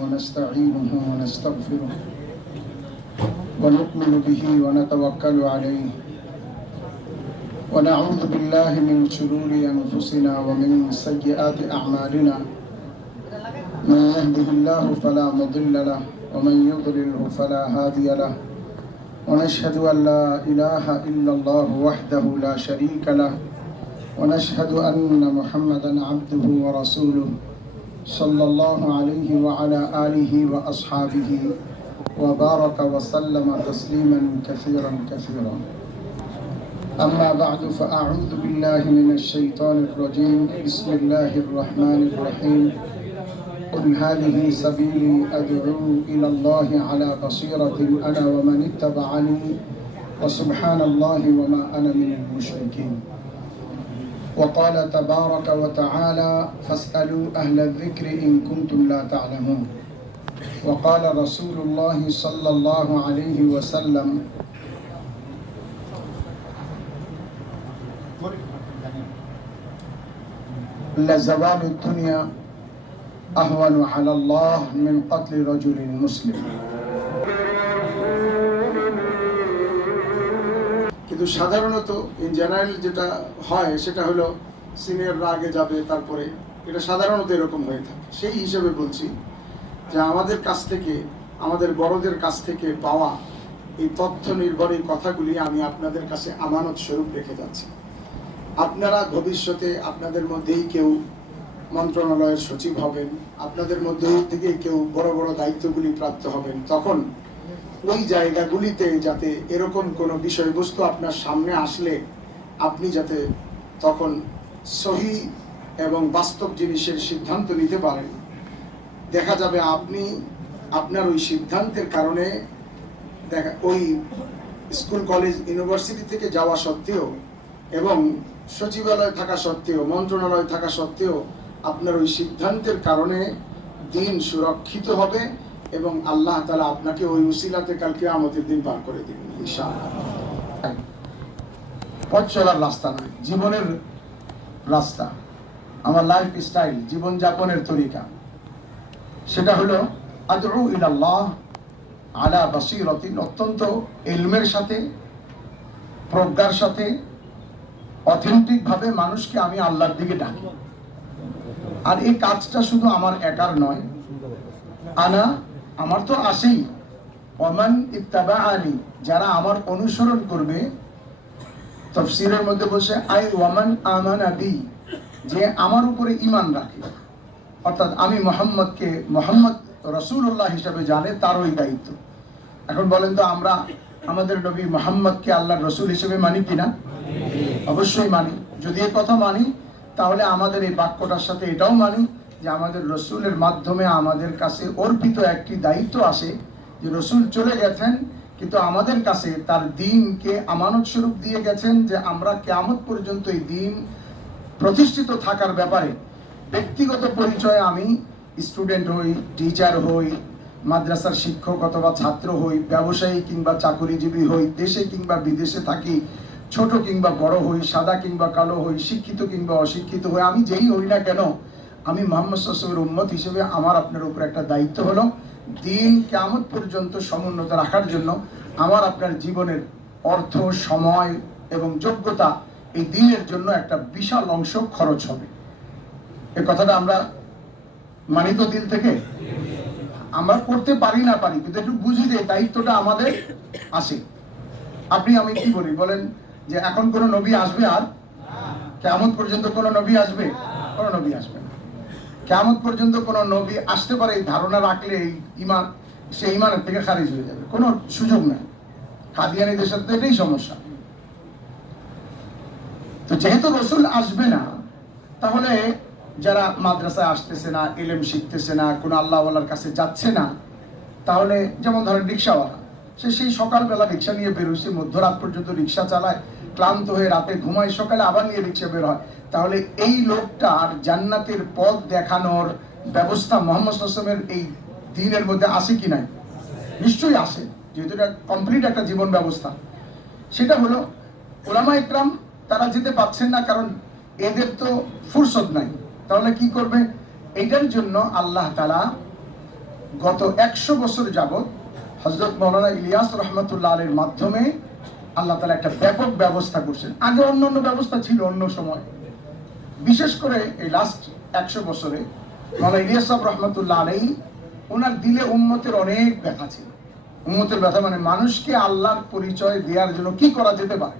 ونستعينه ونستغفره ونؤمن به ونتوكل عليه ونعوذ بالله من شرور أنفسنا ومن سيئات أعمالنا من يهده الله فلا مضل له ومن يضلله فلا هادي له ونشهد أن لا إله إلا الله وحده لا شريك له ونشهد أن محمدا عبده ورسوله صلى الله عليه وعلى آله وأصحابه وبارك وسلم تسليما كثيرا كثيرا. أما بعد فأعوذ بالله من الشيطان الرجيم. بسم الله الرحمن الرحيم. قل هذه سبيلي أدعو إلى الله على بصيرة أنا ومن اتبعني وسبحان الله وما أنا من المشركين. وقال تبارك وتعالى فاسألوا أهل الذكر إن كنتم لا تعلمون. وقال رسول الله صلى الله عليه وسلم لزوال الدنيا أهون على الله من قتل رجل مسلم. কিন্তু সাধারণত in general যেটা হয় সেটা হলো সিনিয়ররা আগে যাবে, তারপরে এটা সাধারণত এরকম হয়ে থাকে। সেই হিসেবে বলছি যে আমাদের কাছ থেকে, আমাদের বড়দের কাছ থেকে পাওয়া এই তথ্য নির্ভরী কথাগুলি আমি আপনাদের কাছে আমানত স্বরূপ রেখে যাচ্ছি। আপনারা ভবিষ্যতে আপনাদের মধ্যেই কেউ মন্ত্রণালয়ের সচিব হবেন, আপনাদের মধ্যে থেকে কেউ বড় বড় দায়িত্বগুলি প্রাপ্ত হবেন, তখন ওই জায়গাগুলিতে যাতে এরকম কোনো বিষয়বস্তু আপনার সামনে আসলে আপনি যাতে তখন সহি এবং বাস্তব জিনিসের সিদ্ধান্ত নিতে পারেন। দেখা যাবে আপনি আপনার ওই সিদ্ধান্তের কারণে ওই স্কুল কলেজ ইউনিভার্সিটি থেকে যাওয়া সত্ত্বেও এবং সচিবালয় থাকা সত্ত্বেও, মন্ত্রণালয় থাকা সত্ত্বেও আপনার ওই সিদ্ধান্তের কারণে দিন সুরক্ষিত হবে এবং আল্লাহ তাআলা আপনাকে ওই উসিলাতে কাল কিয়ামতের দিন পার করে দিবেন ইনশাআল্লাহ। পথ চলার রাস্তা নয়, জীবনের রাস্তা, আমার লাইফ স্টাইল, জীবন যাপনের তরিকা, সেটা হলো আদউ ইলাল্লাহ আলা বাসীরাতিন, অত্যন্ত ইলমের সাথে, প্রজ্ঞার সাথে, অথেন্টিক ভাবে মানুষকে আমি আল্লাহর দিকে ডাকি। আর এই কাজটা শুধু আমার একার নয়, আমার তো আছেই, ওমান ইত্তাবাআনি, যারা আমার অনুসরণ করবে। তাফসীরের মধ্যে বলছে আই ওয়ামান আমানা বি, যে আমার উপরে ঈমান রাখে, অর্থাৎ আমি মুহাম্মদকে মুহাম্মদ রাসূলুল্লাহ হিসেবে জানে, তার ওই দায়িত্ব। এখন বলেন তো আমরা আমাদের নবী মুহাম্মদকে আল্লাহর রাসূল হিসেবে মানি কিনা? অবশ্যই মানি। যদি এই কথা মানি তাহলে আমাদের এই বাক্যটার সাথে এটাও মানি যে আমাদের রসুলের মাধ্যমে আমাদের কাছে অর্পিত একটি দায়িত্ব আসে, যে রসুল চলে গেছেন কিন্তু আমাদের কাছে তার দ্বীনকে আমানত স্বরূপ দিয়ে গেছেন, যে আমরা কিয়ামত পর্যন্ত এই দ্বীন প্রতিষ্ঠিত থাকার ব্যাপারে ব্যক্তিগত পরিচয়ে আমি স্টুডেন্ট হই, টিচার হই, মাদ্রাসার শিক্ষক অথবা ছাত্র হই, ব্যবসায়ী কিংবা চাকরিজীবী হই, দেশে কিংবা বিদেশে থাকি, ছোট কিংবা বড় হই, সাদা কিংবা কালো হই, শিক্ষিত কিংবা অশিক্ষিত হই, আমি যেই হই না কেন, আমি মুহাম্মদ সাল্লাল্লাহু আলাইহি ওয়াসাল্লামের উম্মত হিসেবে আমার আপনার উপর একটা দায়িত্ব হলো দিন কিয়ামত পর্যন্ত সমুন্নত রাখার জন্য আমার আপনার জীবনের অর্থ, সময় এবং যোগ্যতা এই দিনের জন্য একটা বিশাল অংশ খরচ হবে। এই কথাটা আমরা মানি তো দিল থেকে? আমরা করতে পারি না পারি, কিন্তু একটু বুঝি যে দায়িত্বটা আমাদের আসে। আপনি আমি কি বলি বলেন যে এখন কোন নবী আসবে? আর কিয়ামত পর্যন্ত কোন নবী আসবে? কোন নবী আসবে না। কিয়ামত পর্যন্ত কোন নবী আসতে পারে এই ধারণা রাখলে এই ঈমান, সে ঈমানের থেকে খারিজ হয়ে যাবে, কোনো সুযোগ নাই। কাদিয়ানীদের সাথে এটাই সমস্যা। তো যেহেতু রাসূল আসবে না, তাহলে যারা মাদ্রাসায় আসতেছে না, ইলম শিখতেছে না, কোন আল্লাহওয়ালার কাছে যাচ্ছে না, তাহলে যেমন ধরেন রিক্সাওয়ালা, সে সেই সকালবেলা রিক্সা নিয়ে বেরোচ্ছে, মধ্যরাত পর্যন্ত রিক্সা চালায়, ক্লান্ত হয়ে রাতে ঘুমায়, সকালে আবার নিয়ে রিক্সা বের হয়। তাহলে এই লোকটার জান্নাতের পথ দেখানোর ব্যবস্থা মুহাম্মদ সাল্লাল্লাহু আলাইহি ওয়াসাল্লামের এই দ্বীনের মধ্যে আছে কি নাই? নিশ্চয়ই আছে, যেহেতু এটা কমপ্লিট একটা জীবন ব্যবস্থা। সেটা হলো উলামা ইকরাম তারা যেতে পারছেন না, কারণ এদের তো ফুরসত নাই, তাহলে কি করবে? এটার জন্য আল্লাহ তাআলা গত 100 বছর যাবত হযরত মাওলানা ইলিয়াস রহমাতুল্লাহ আলাইহির মাধ্যমে আল্লাহ তাআলা একটা ব্যাপক ব্যবস্থা করছেন। আগে অন্য ব্যবস্থা ছিল অন্য সময়, বিশেষ করে এই লাস্ট 100 বছরে মাওলানা ইলিয়াস রহমাতুল্লাহ আলাইহি ওনার দিলে উম্মতের অনেক ব্যথা ছিল। উম্মতের ব্যথা মানে মানুষকে আল্লাহর পরিচয় দেওয়ার জন্য কি করা যেতে পারে।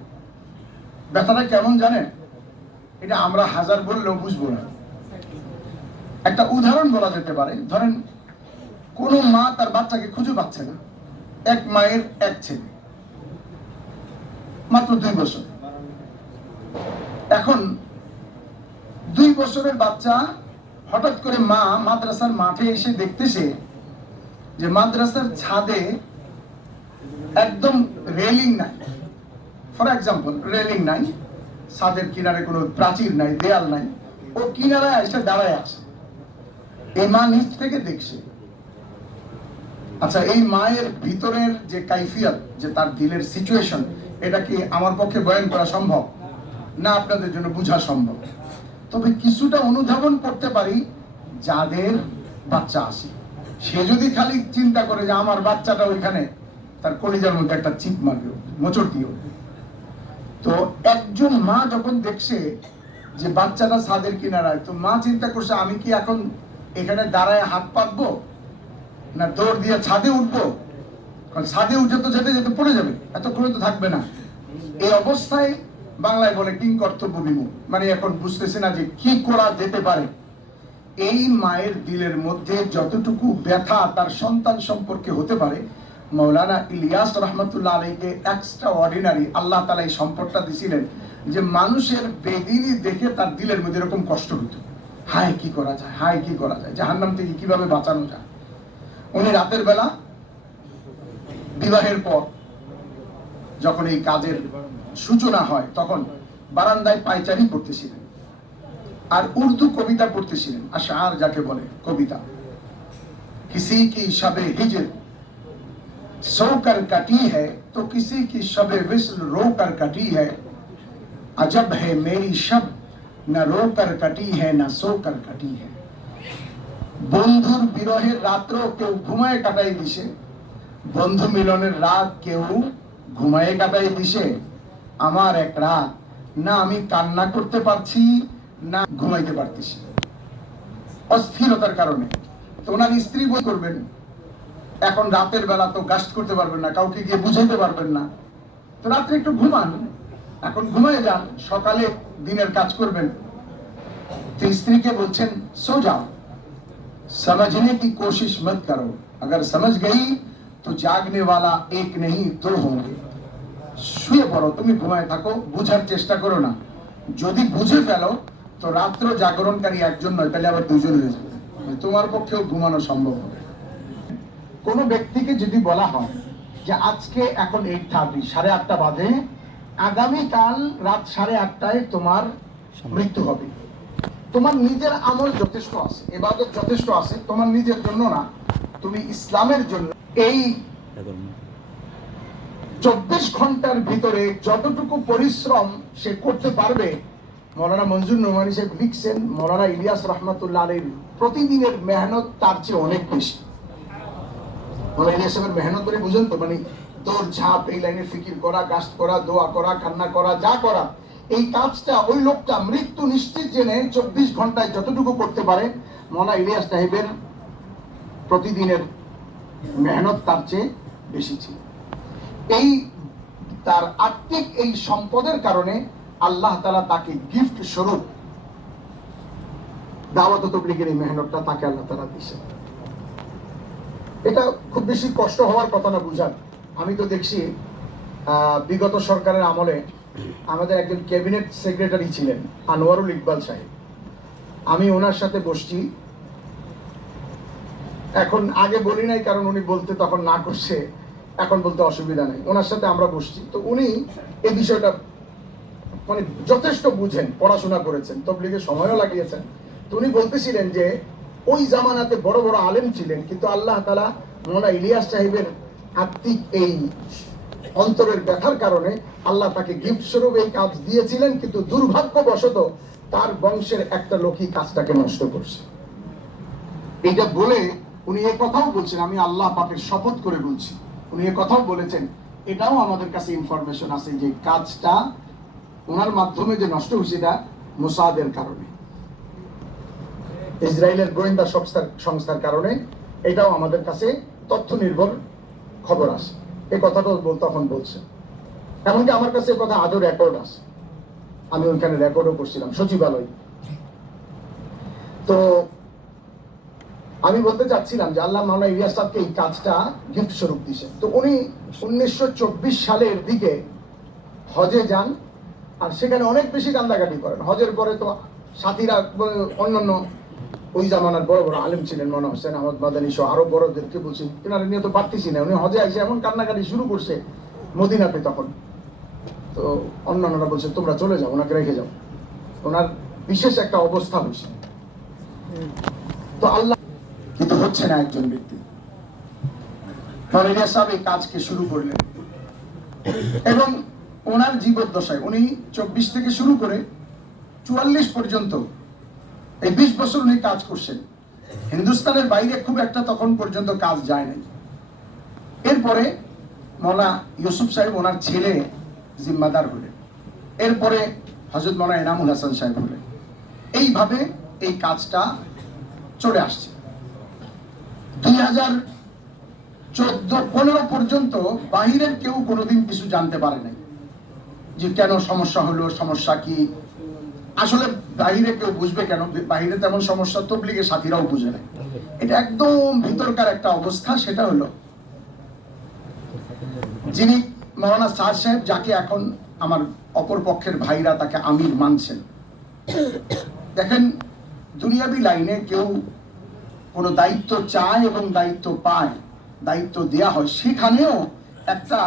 ব্যথাটা কেমন জানেন? এটা আমরা হাজার বললেও বুঝবো না। একটা উদাহরণ বলা যেতে পারে, ধরেন কোন মা তার বাচ্চাকে খুঁজে পাচ্ছে না, এক মায়ের এক ছেলে, মাত্র 2 বছর। এখন 2 বছরের বাচ্চা হঠাৎ করে মা মাদ্রাসার মাঠে এসে দেখতেছে যে মাদ্রাসার ছাদে একদম রেলিং নাই, ফর এক্সাম্পল রেলিং নাই, ছাদের কিনারে কোনো প্রাচীর নাই, দেয়াল নাই, ও কিনারায় এসে দাঁড়ায় আছে। এই মা নিচ থেকে দেখছে। আচ্ছা, এই মায়ের ভিতরের যে কাইফিয়ত, যে তার দিলের সিচুয়েশন, এটা কি আমার পক্ষে বয়ান করা সম্ভব না? আপনাদের জন্য বোঝা সম্ভব। তবে কিছুটা অনুধাবন করতে পারি। যাদের বাচ্চা আছে, সে যদি খালি চিন্তা করে যে আমার বাচ্চাটা ওইখানে, তার কলিজার মধ্যে একটা চিপ মারবে, মোচড় দিও। তো একজন মা যখন দেখছে যে বাচ্চাটা ছাদের কিনারায়, তো মা চিন্তা করছে আমি কি এখন এখানে দাঁড়ায় হাত পাতবো না দৌড় দিয়ে ছাদে উঠবো? কারণ ছাদে উঠে তো যেতে যেতে পড়ে যাবে, এতক্ষণে তো থাকবে না। এই অবস্থায় বাংলায় বলে কিং কর্তব্য বিমুখ, মানে এখন বুঝতেছে না যে কি করা যেতে পারে। এই মায়ের দিলের মধ্যে যতটুকু ব্যথা তার সন্তান সম্পর্কে হতে পারে, মাওলানা ইলিয়াস রহমাতুল্লাহ আলাইহিকে এক্সট্রা অর্ডিনারি আল্লাহ তাআলা এই সম্পদটা দিয়েছিলেন যে মানুষের বেদিনী দেখে তার দিলের মধ্যে এরকম কষ্ট হতো, হায় কি করা যায়, হায় কি করা যায়, জাহান্নাম থেকে কিভাবে বাঁচানো যায়। উনি রাতের বেলা বিবাহের পর যখন এই কাজের সূচনা হয়, তখন বারান্দায় পায়চারি করতেছিলেন আর উর্দু কবিতা পড়তেছিলেন, আশআর যাকে বলে কবিতা। किसी की शबे हिजर सोकर कटी है तो किसी की शबे विस्ल रोकर कटी है, अजब है मेरी शब न रोकर कटी है न सोकर कटी है। বন্ধুর বিরহের রাত্র কেউ ঘুমায় কাটাই দিছে, বন্ধু মিলনের রাত কেউ ঘুমায় কাটাই দিছে। আমার এক রাত না আমি কান্না করতে পারছি না ঘুমাইতে পারতেছি অস্থিরতার কারণে। তো ওনার স্ত্রী বই করবেন, এখন রাতের বেলা তো গাস্ট করতে পারবেন না, কাউকে গিয়ে বুঝাইতে পারবেন না, তো রাত্রে একটু ঘুমান, এখন ঘুমায় যান, সকালে দিনের কাজ করবেন। তো স্ত্রীকে বলছেন সো যাও, समझने की कोशिश मत करो, अगर समझ गई तो जागने वाला एक नहीं दो होंगे। শুয়ে পড়ো, তুমি ঘুমায় থাকো, বুঝার চেষ্টা করো না। যদি বুঝে ফেলো তো রাত্র জাগরণকারী একজন নয়, তাহলে আবার দুজন হয়ে যাবে, তোমার পক্ষেও ঘুমানো সম্ভব হবে। কোন ব্যক্তিকে যদি বলা হয় যে আজকে এখন 8:30 8:30 বাজে, আগামীকাল রাত 8:30টায় তোমার মৃত্যু হবে, তোমার নিজের আমল যথেষ্ট আছে, ইবাদত যথেষ্ট আছে, তোমার নিজের জন্য না, তুমি ইসলামের জন্য এই 24 ঘন্টার ভিতরে যতটুকু পরিশ্রম সে করতে পারবে। মৌলানা মঞ্জুর নোমানী সাহেব লিখছেন, মৌলানা ইলিয়াস রহমাতুল্লাহ আলাইহির প্রতিদিনের মেহনত তার চেয়ে অনেক বেশি। মৌলানা ইলিয়াস সাহেবের মেহনত করে বুঝেন তো, মানে দৌড় ঝাঁপ, এই লাইনে ফিকির করা, গাস্ট করা, দোয়া করা, কান্না করা, যা করা, এই কাজটা ওই লোকটা মৃত্যু নিশ্চিত জেনে 24 ঘন্টায় যতটুকু করতে পারে, মৌলানা ইলিয়াস সাহেবের প্রতিদিনের মেহনত তার চেয়ে বেশি ছিল। এই তার আত্মিক এই সম্পদের কারণে আল্লাহ তাআলা তাকে গিফট স্বরূপ দাওয়াত ও তাবলীগের এই মেহনতটা তাকে আল্লাহ তাআলা দিয়েছেন। এটা খুব বেশি কষ্ট হওয়ার কথা না, বুঝান। আমি তো দেখছি বিগত সরকারের আমলে আমাদের একজন ক্যাবিনেট সেক্রেটারি ছিলেন আনোয়ারুল ইকবাল সাহেব, আমি ওনার সাথে বসছি, এখন আগে বলি নাই কারণ উনি বলতে তখন না করছে, এখন বলতে অসুবিধা নেই। ওনার সাথে আমরা বসছি, তো উনি এই বিষয়টা মানে যথেষ্ট বুঝেন, পড়াশোনা করেছেন, তাবলীগের সময়ও লাগিয়েছেন। তো উনি বলতেছিলেন যে ওই জামানাতে বড় বড় আলেম ছিলেন, কিন্তু আল্লাহ তাআলা মৌলানা ইলিয়াস সাহেবের আত্মিক এই অন্তরের ব্যথার কারণে আল্লাহ তাকে গিফট স্বরূপ এই কাজ দিয়েছিলেন, কিন্তু দুর্ভাগ্যবশত তার বংশের একটা লোকই কাজটাকে নষ্ট করছে। এইটা বলে উনি এই কথাও বলছেন, আমি আল্লাহ পাকের শপথ করে বলছি, উনি এই কথাও বলেছেন, এটাও আমাদের কাছে ইনফরমেশন আছে যে কাজটা ওনার মাধ্যমে যে নষ্ট হয়েছে এটা মোসাদের কারণে, ইসরায়েলের গোয়েন্দা সংস্থার কারণে। এটাও আমাদের কাছে তথ্য নির্ভর খবর আছে। এই কথাটা তখন বলছে, এমনকি আমার কাছে এই কথা আজও রেকর্ড আছে, আমি ওইখানে রেকর্ডও করছিলাম সচিবালয়। তো আমি বলতে চাচ্ছিলাম যে আল্লাহ মাওলানা ইলিয়াস সাহেবকে এই কাজটা গিফট স্বরূপ দিয়েছেন। তো উনি 1924 সালের দিকে হজে যান, আর সেখানে অনেক বেশি কান্দাকাটি করেন। হজের পরে তো সাথীরা অন্যান্য ওই জামানার বড় বড় আলেম ছিলেন, মনে হোসেন আহমদ মাদানী সহ আরো বড়দেরকে বলছি, এনারা নিয়ে তো পারতেছি না। উনি হজে এসে এমন কান্নাকাটি শুরু করছে মদিনাতে তখন। তো অন্যান্যরা বলছে তোমরা চলে যাও, ওনাকে রেখে যাও, ওনার বিশেষ একটা অবস্থা হয়েছে। তো আল্লাহ কিন্তু হচ্ছে না একজন ব্যক্তি। ইলিয়াস সাহেব এই কাজকে শুরু করলেন এবং ওনার জীবদ্দশায় উনি 24 থেকে শুরু করে 44 পর্যন্ত এই 20 বছর উনি কাজ করছেন। হিন্দুস্তানের বাইরে খুব একটা তখন পর্যন্ত কাজ যায় নাই। এরপরে মৌলানা ইউসুফ সাহেব ওনার ছেলে জিম্মাদার হলেন, এরপরে হযরত মৌলানা এনামুল হাসান সাহেব হলেন। এইভাবে এই কাজটা চলে আসছে। 2014-15 পর্যন্ত বাহিরের কেউ কোনোদিন কিছু জানতে পারে নাই যে কেন সমস্যা হলো, সমস্যা কি। আসলে বাইরে কেউ বুঝবে কেন, বাইরে তেমন সমস্যা তবলিগের সাথীরাও বুঝে না। এটা একদম ভিতরকার একটা অবস্থা। সেটা হলো যিনি মাওলানা সাদ সাহেব, যাকে এখন আমার অপর পক্ষের ভাইরা তাকে আমির মানছেন। দেখেন, দুনিয়াবি লাইনে কেউ কোনো দায়িত্ব চায় এবং দায়িত্ব পায়, দায়িত্ব দেয়া হয়, সেখানেও একটা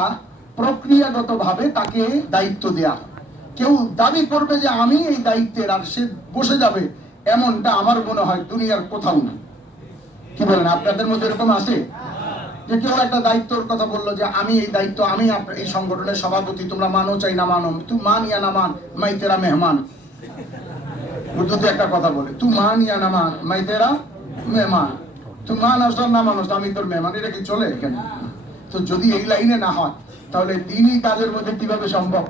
প্রক্রিয়াগতভাবে তাকে দায়িত্ব দেয়া হয়। কেউ দাবি করবে যে আমি এই দায়িত্বের আর সে বসে যাবে, এমনটা আমার মনে হয় দুনিয়ার কোথাও না। কি বলেন, আপনাদের মধ্যে এরকম আছে যে কেউ একটা দায়িত্বর কথা বললো যে আমি এই দায়িত্ব, আমি এই সংগঠনের সভাপতি, তোমরা মানো চাই না মানো, তুই মান ইয়া না মান, মাই তেরা মেহমান। উর্দুতে একটা কথা বলে, তুই মান ইয়া না মান, মাই তেরা মেহমান। তুই মান আসল না মানুষ, আমি তোর মেহমান। এটা কি চলে এখানে? তো যদি এই লাইনে না হয় তাহলে দিনই কাজের মধ্যে কিভাবে সম্ভব?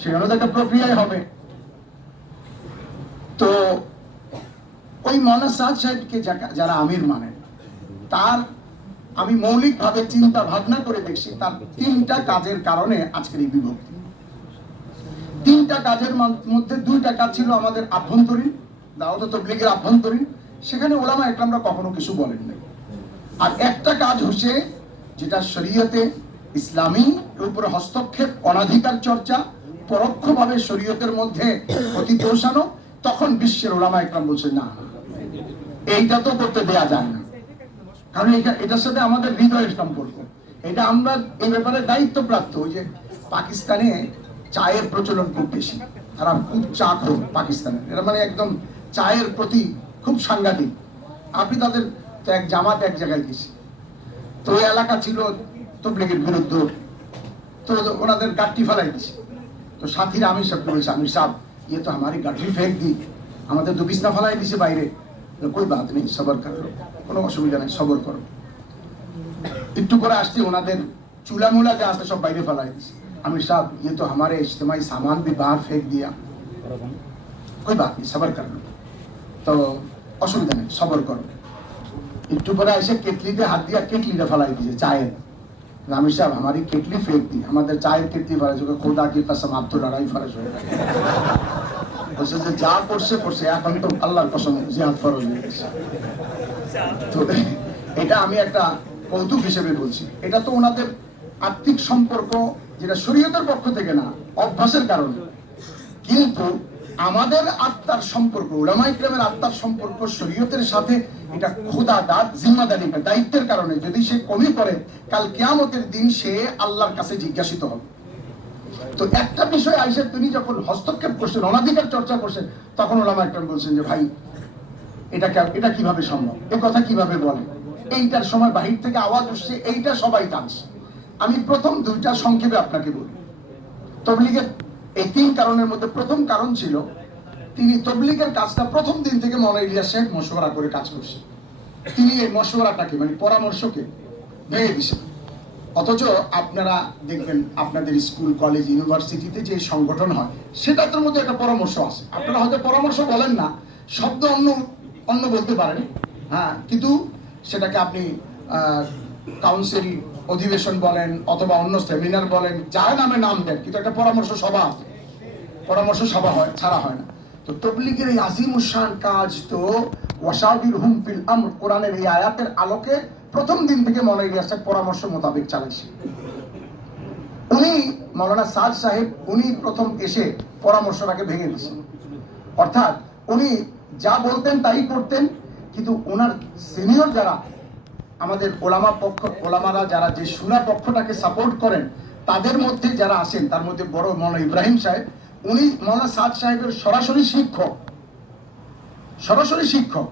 সেখানে তো একটা প্রক্রিয়াই হবে। তো ওই মাওলানা সাদ সাহেবকে যারা আমির মানেন, তার আমি মৌলিকভাবে চিন্তা ভাবনা করে দেখছি তার 3টা কাজের কারণে আজকের এই বিভক্তি। 3টা কাজের মধ্যে 2টা কাজ ছিল আমাদের আভ্যন্তরীণ, দাওয়াত তাবলীগের আভ্যন্তরীণ, সেখানে ওলামা একরামরা কখনো কিছু বলেন নাই। আর একটা কাজ হচ্ছে যেটা শরীয়তে ইসলামী উপরে হস্তক্ষেপ, অনাধিকার চর্চা, পরোক্ষভাবে শরীয়তের মধ্যে ক্ষতি পৌঁছানো। তখন বিশ্বের ওলামা একরাম বলছে না, এইটা তো করতে দেয়া যায় না, কারণ এটার সাথে আমাদের হৃদয়ের সম্পর্ক, এটা আমরা এই ব্যাপারে দায়িত্বপ্রাপ্ত। ওই যে পাকিস্তানে চায়ের প্রচলন খুব বেশি, তারা খুব চা খোর পাকিস্তানে, এটা মানে একদম চায়ের প্রতি খুব সাংঘাতিক। আপনি তাদের তো এক জামাত এক জায়গায় গেছি, তো ওই এলাকা ছিল তবলিগের বিরুদ্ধে, তো ওনাদের গাঠটি ফেলাই দিছে। তো সাথীরা আমির সাহেবকে বলছে, আমির সাহেব ইয়ে তো আমারই গাঠি ফেক দি, আমাদের তো বিছনা ফেলাই দিছে বাইরে। কোই বাত নেই, সবর করো, কোনো অসুবিধা নেই, সবর করো। একটু করে আসছে, ওনাদের চুলা মুলা যা আছে সব বাইরে ফেলাই দিছে। আমির সাহেব ये तो हमारे इज्तिमाई सामान भी बाहर फेंक दिया, कोई बात नहीं, सबर कर लो। তো অসুবিধা নেই, সবর করো। একটু পরে এসে কেটলিতে হাত দিয়া কেটলিটা ফেলাই দিয়েছে চায়ের। আমির সাহেব हमारी केटली फेंक दी, আমাদের চায়ের কেটলি ফেলাই, খোদা কি কসম আপ তো লড়াই ফরজ হয়ে গেছে। বলছে যে যা করছে করছে, এখন তো আল্লাহর কসম জিহাদ ফরজ হয়ে গেছে। তো এটা আমি একটা কৌতুক হিসেবে বলছি। এটা তো ওনাদের আত্মিক সম্পর্ক, যেটা শরীয়তের পক্ষ থেকে না, অভ্যাসের কারণে। কিন্তু আমাদের আত্মার সম্পর্ক, উলামা ইকরামের আত্মার সম্পর্ক শরীয়তের সাথে, এটা খোদা দাদ জিম্মাদারি, দায়িত্বের কারণে। যদি সে কমি করে, কাল কিয়ামতের দিন সে আল্লাহর কাছে জিজ্ঞাসিত হবে। তো একটা বিষয় আইসা তিনি যখন হস্তক্ষেপ করছেন, অনাধিকার চর্চা করছেন, তখন ওলামা ইকরাম বলছেন যে ভাই এটা কিভাবে সম্ভব, এ কথা কিভাবে বলে। এইটার সময় বাহির থেকে আওয়াজ উঠছে, এইটা সবাই টানছে। আমি প্রথম 2টা সংক্ষেপে আপনাকে বলি। তবলিগের এই 3 কারণের মধ্যে প্রথম কারণ ছিল তিনি তবলিগের কাজটা প্রথম দিন থেকে মৌলানা ইলিয়াস সাহেব মশওয়ারা করে কাজ করছেন। তিনি এই মশওয়ারাটাকে মানে পরামর্শকে ভেঙে দিয়েছেন। অথচ আপনারা দেখবেন আপনাদের স্কুল কলেজ ইউনিভার্সিটিতে যে সংগঠন হয় সেটার মধ্যে একটা পরামর্শ আছে। আপনারা হয়তো পরামর্শ বলেন না, শব্দ অন্য অন্য বলতে পারেন, হ্যাঁ, কিন্তু সেটাকে আপনি কাউন্সিল অধিবেশন বলেন অথবা অন্য সেমিনার বলেন, যার নামে নাম দেন, কিন্তু একটা পরামর্শ সভা আছে। পরামর্শ সভা হয়, ছাড়া হয় না। তো তবলিগের এই আজিমুশান কাজ তো ওয়াশাবিরহুম ফিল আমর, কোরআনের এই আয়াতের আলোকে প্রথম দিন থেকে মৌলানা ইলিয়াস সাহেব পরামর্শ মোতাবেক চালাইছে। উনি মৌলানা সাদ সাহেব উনি প্রথম এসে পরামর্শটাকে ভেঙে দিয়েছেন। অর্থাৎ উনি যা বলতেন তাই করতেন, কিন্তু ওনার সিনিয়র যারা আমাদের ওলামারা যারা যে সুরা পক্ষটাকে সাপোর্ট করেন তাদের মধ্যে যারা আছেন তার মধ্যে বড় মৌলানা ইব্রাহিম সাহেব, উনি মৌলানা সাদ সাহেবের সরাসরি শিক্ষক।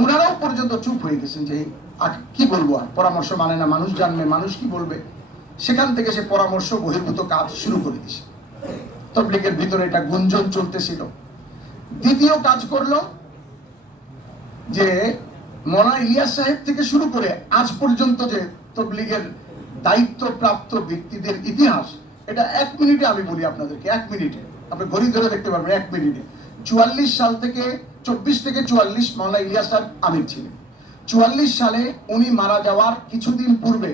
ওনারাও পর্যন্ত চুপ হয়ে গেছেন যে কি বলবো, আর পরামর্শ মানে না, মানুষ জানবে, মানুষ কি বলবে। সেখান থেকে সে পরামর্শ বহির্ভূত কাজ শুরু করে দিয়েছে। তবলিগের ভিতরে এটা গুঞ্জন চলতেছিল। দ্বিতীয় কাজ করলো যে মৌলানা ইলিয়াস সাহেব থেকে শুরু করে আজ পর্যন্ত যে তবলিগের দায়িত্বপ্রাপ্ত ব্যক্তিদের ইতিহাস, এটা 1 মিনিটে আমি বলি আপনাদেরকে, 1 মিনিটে আপনি ঘড়ি ধরে দেখতে পারবেন। 1 মিনিটে 44 সাল থেকে 24 থেকে 44 মৌলানা ইলিয়াস সাহেব আমির ছিলেন। 44 সালে উনি মারা যাওয়ার কিছুদিন পূর্বে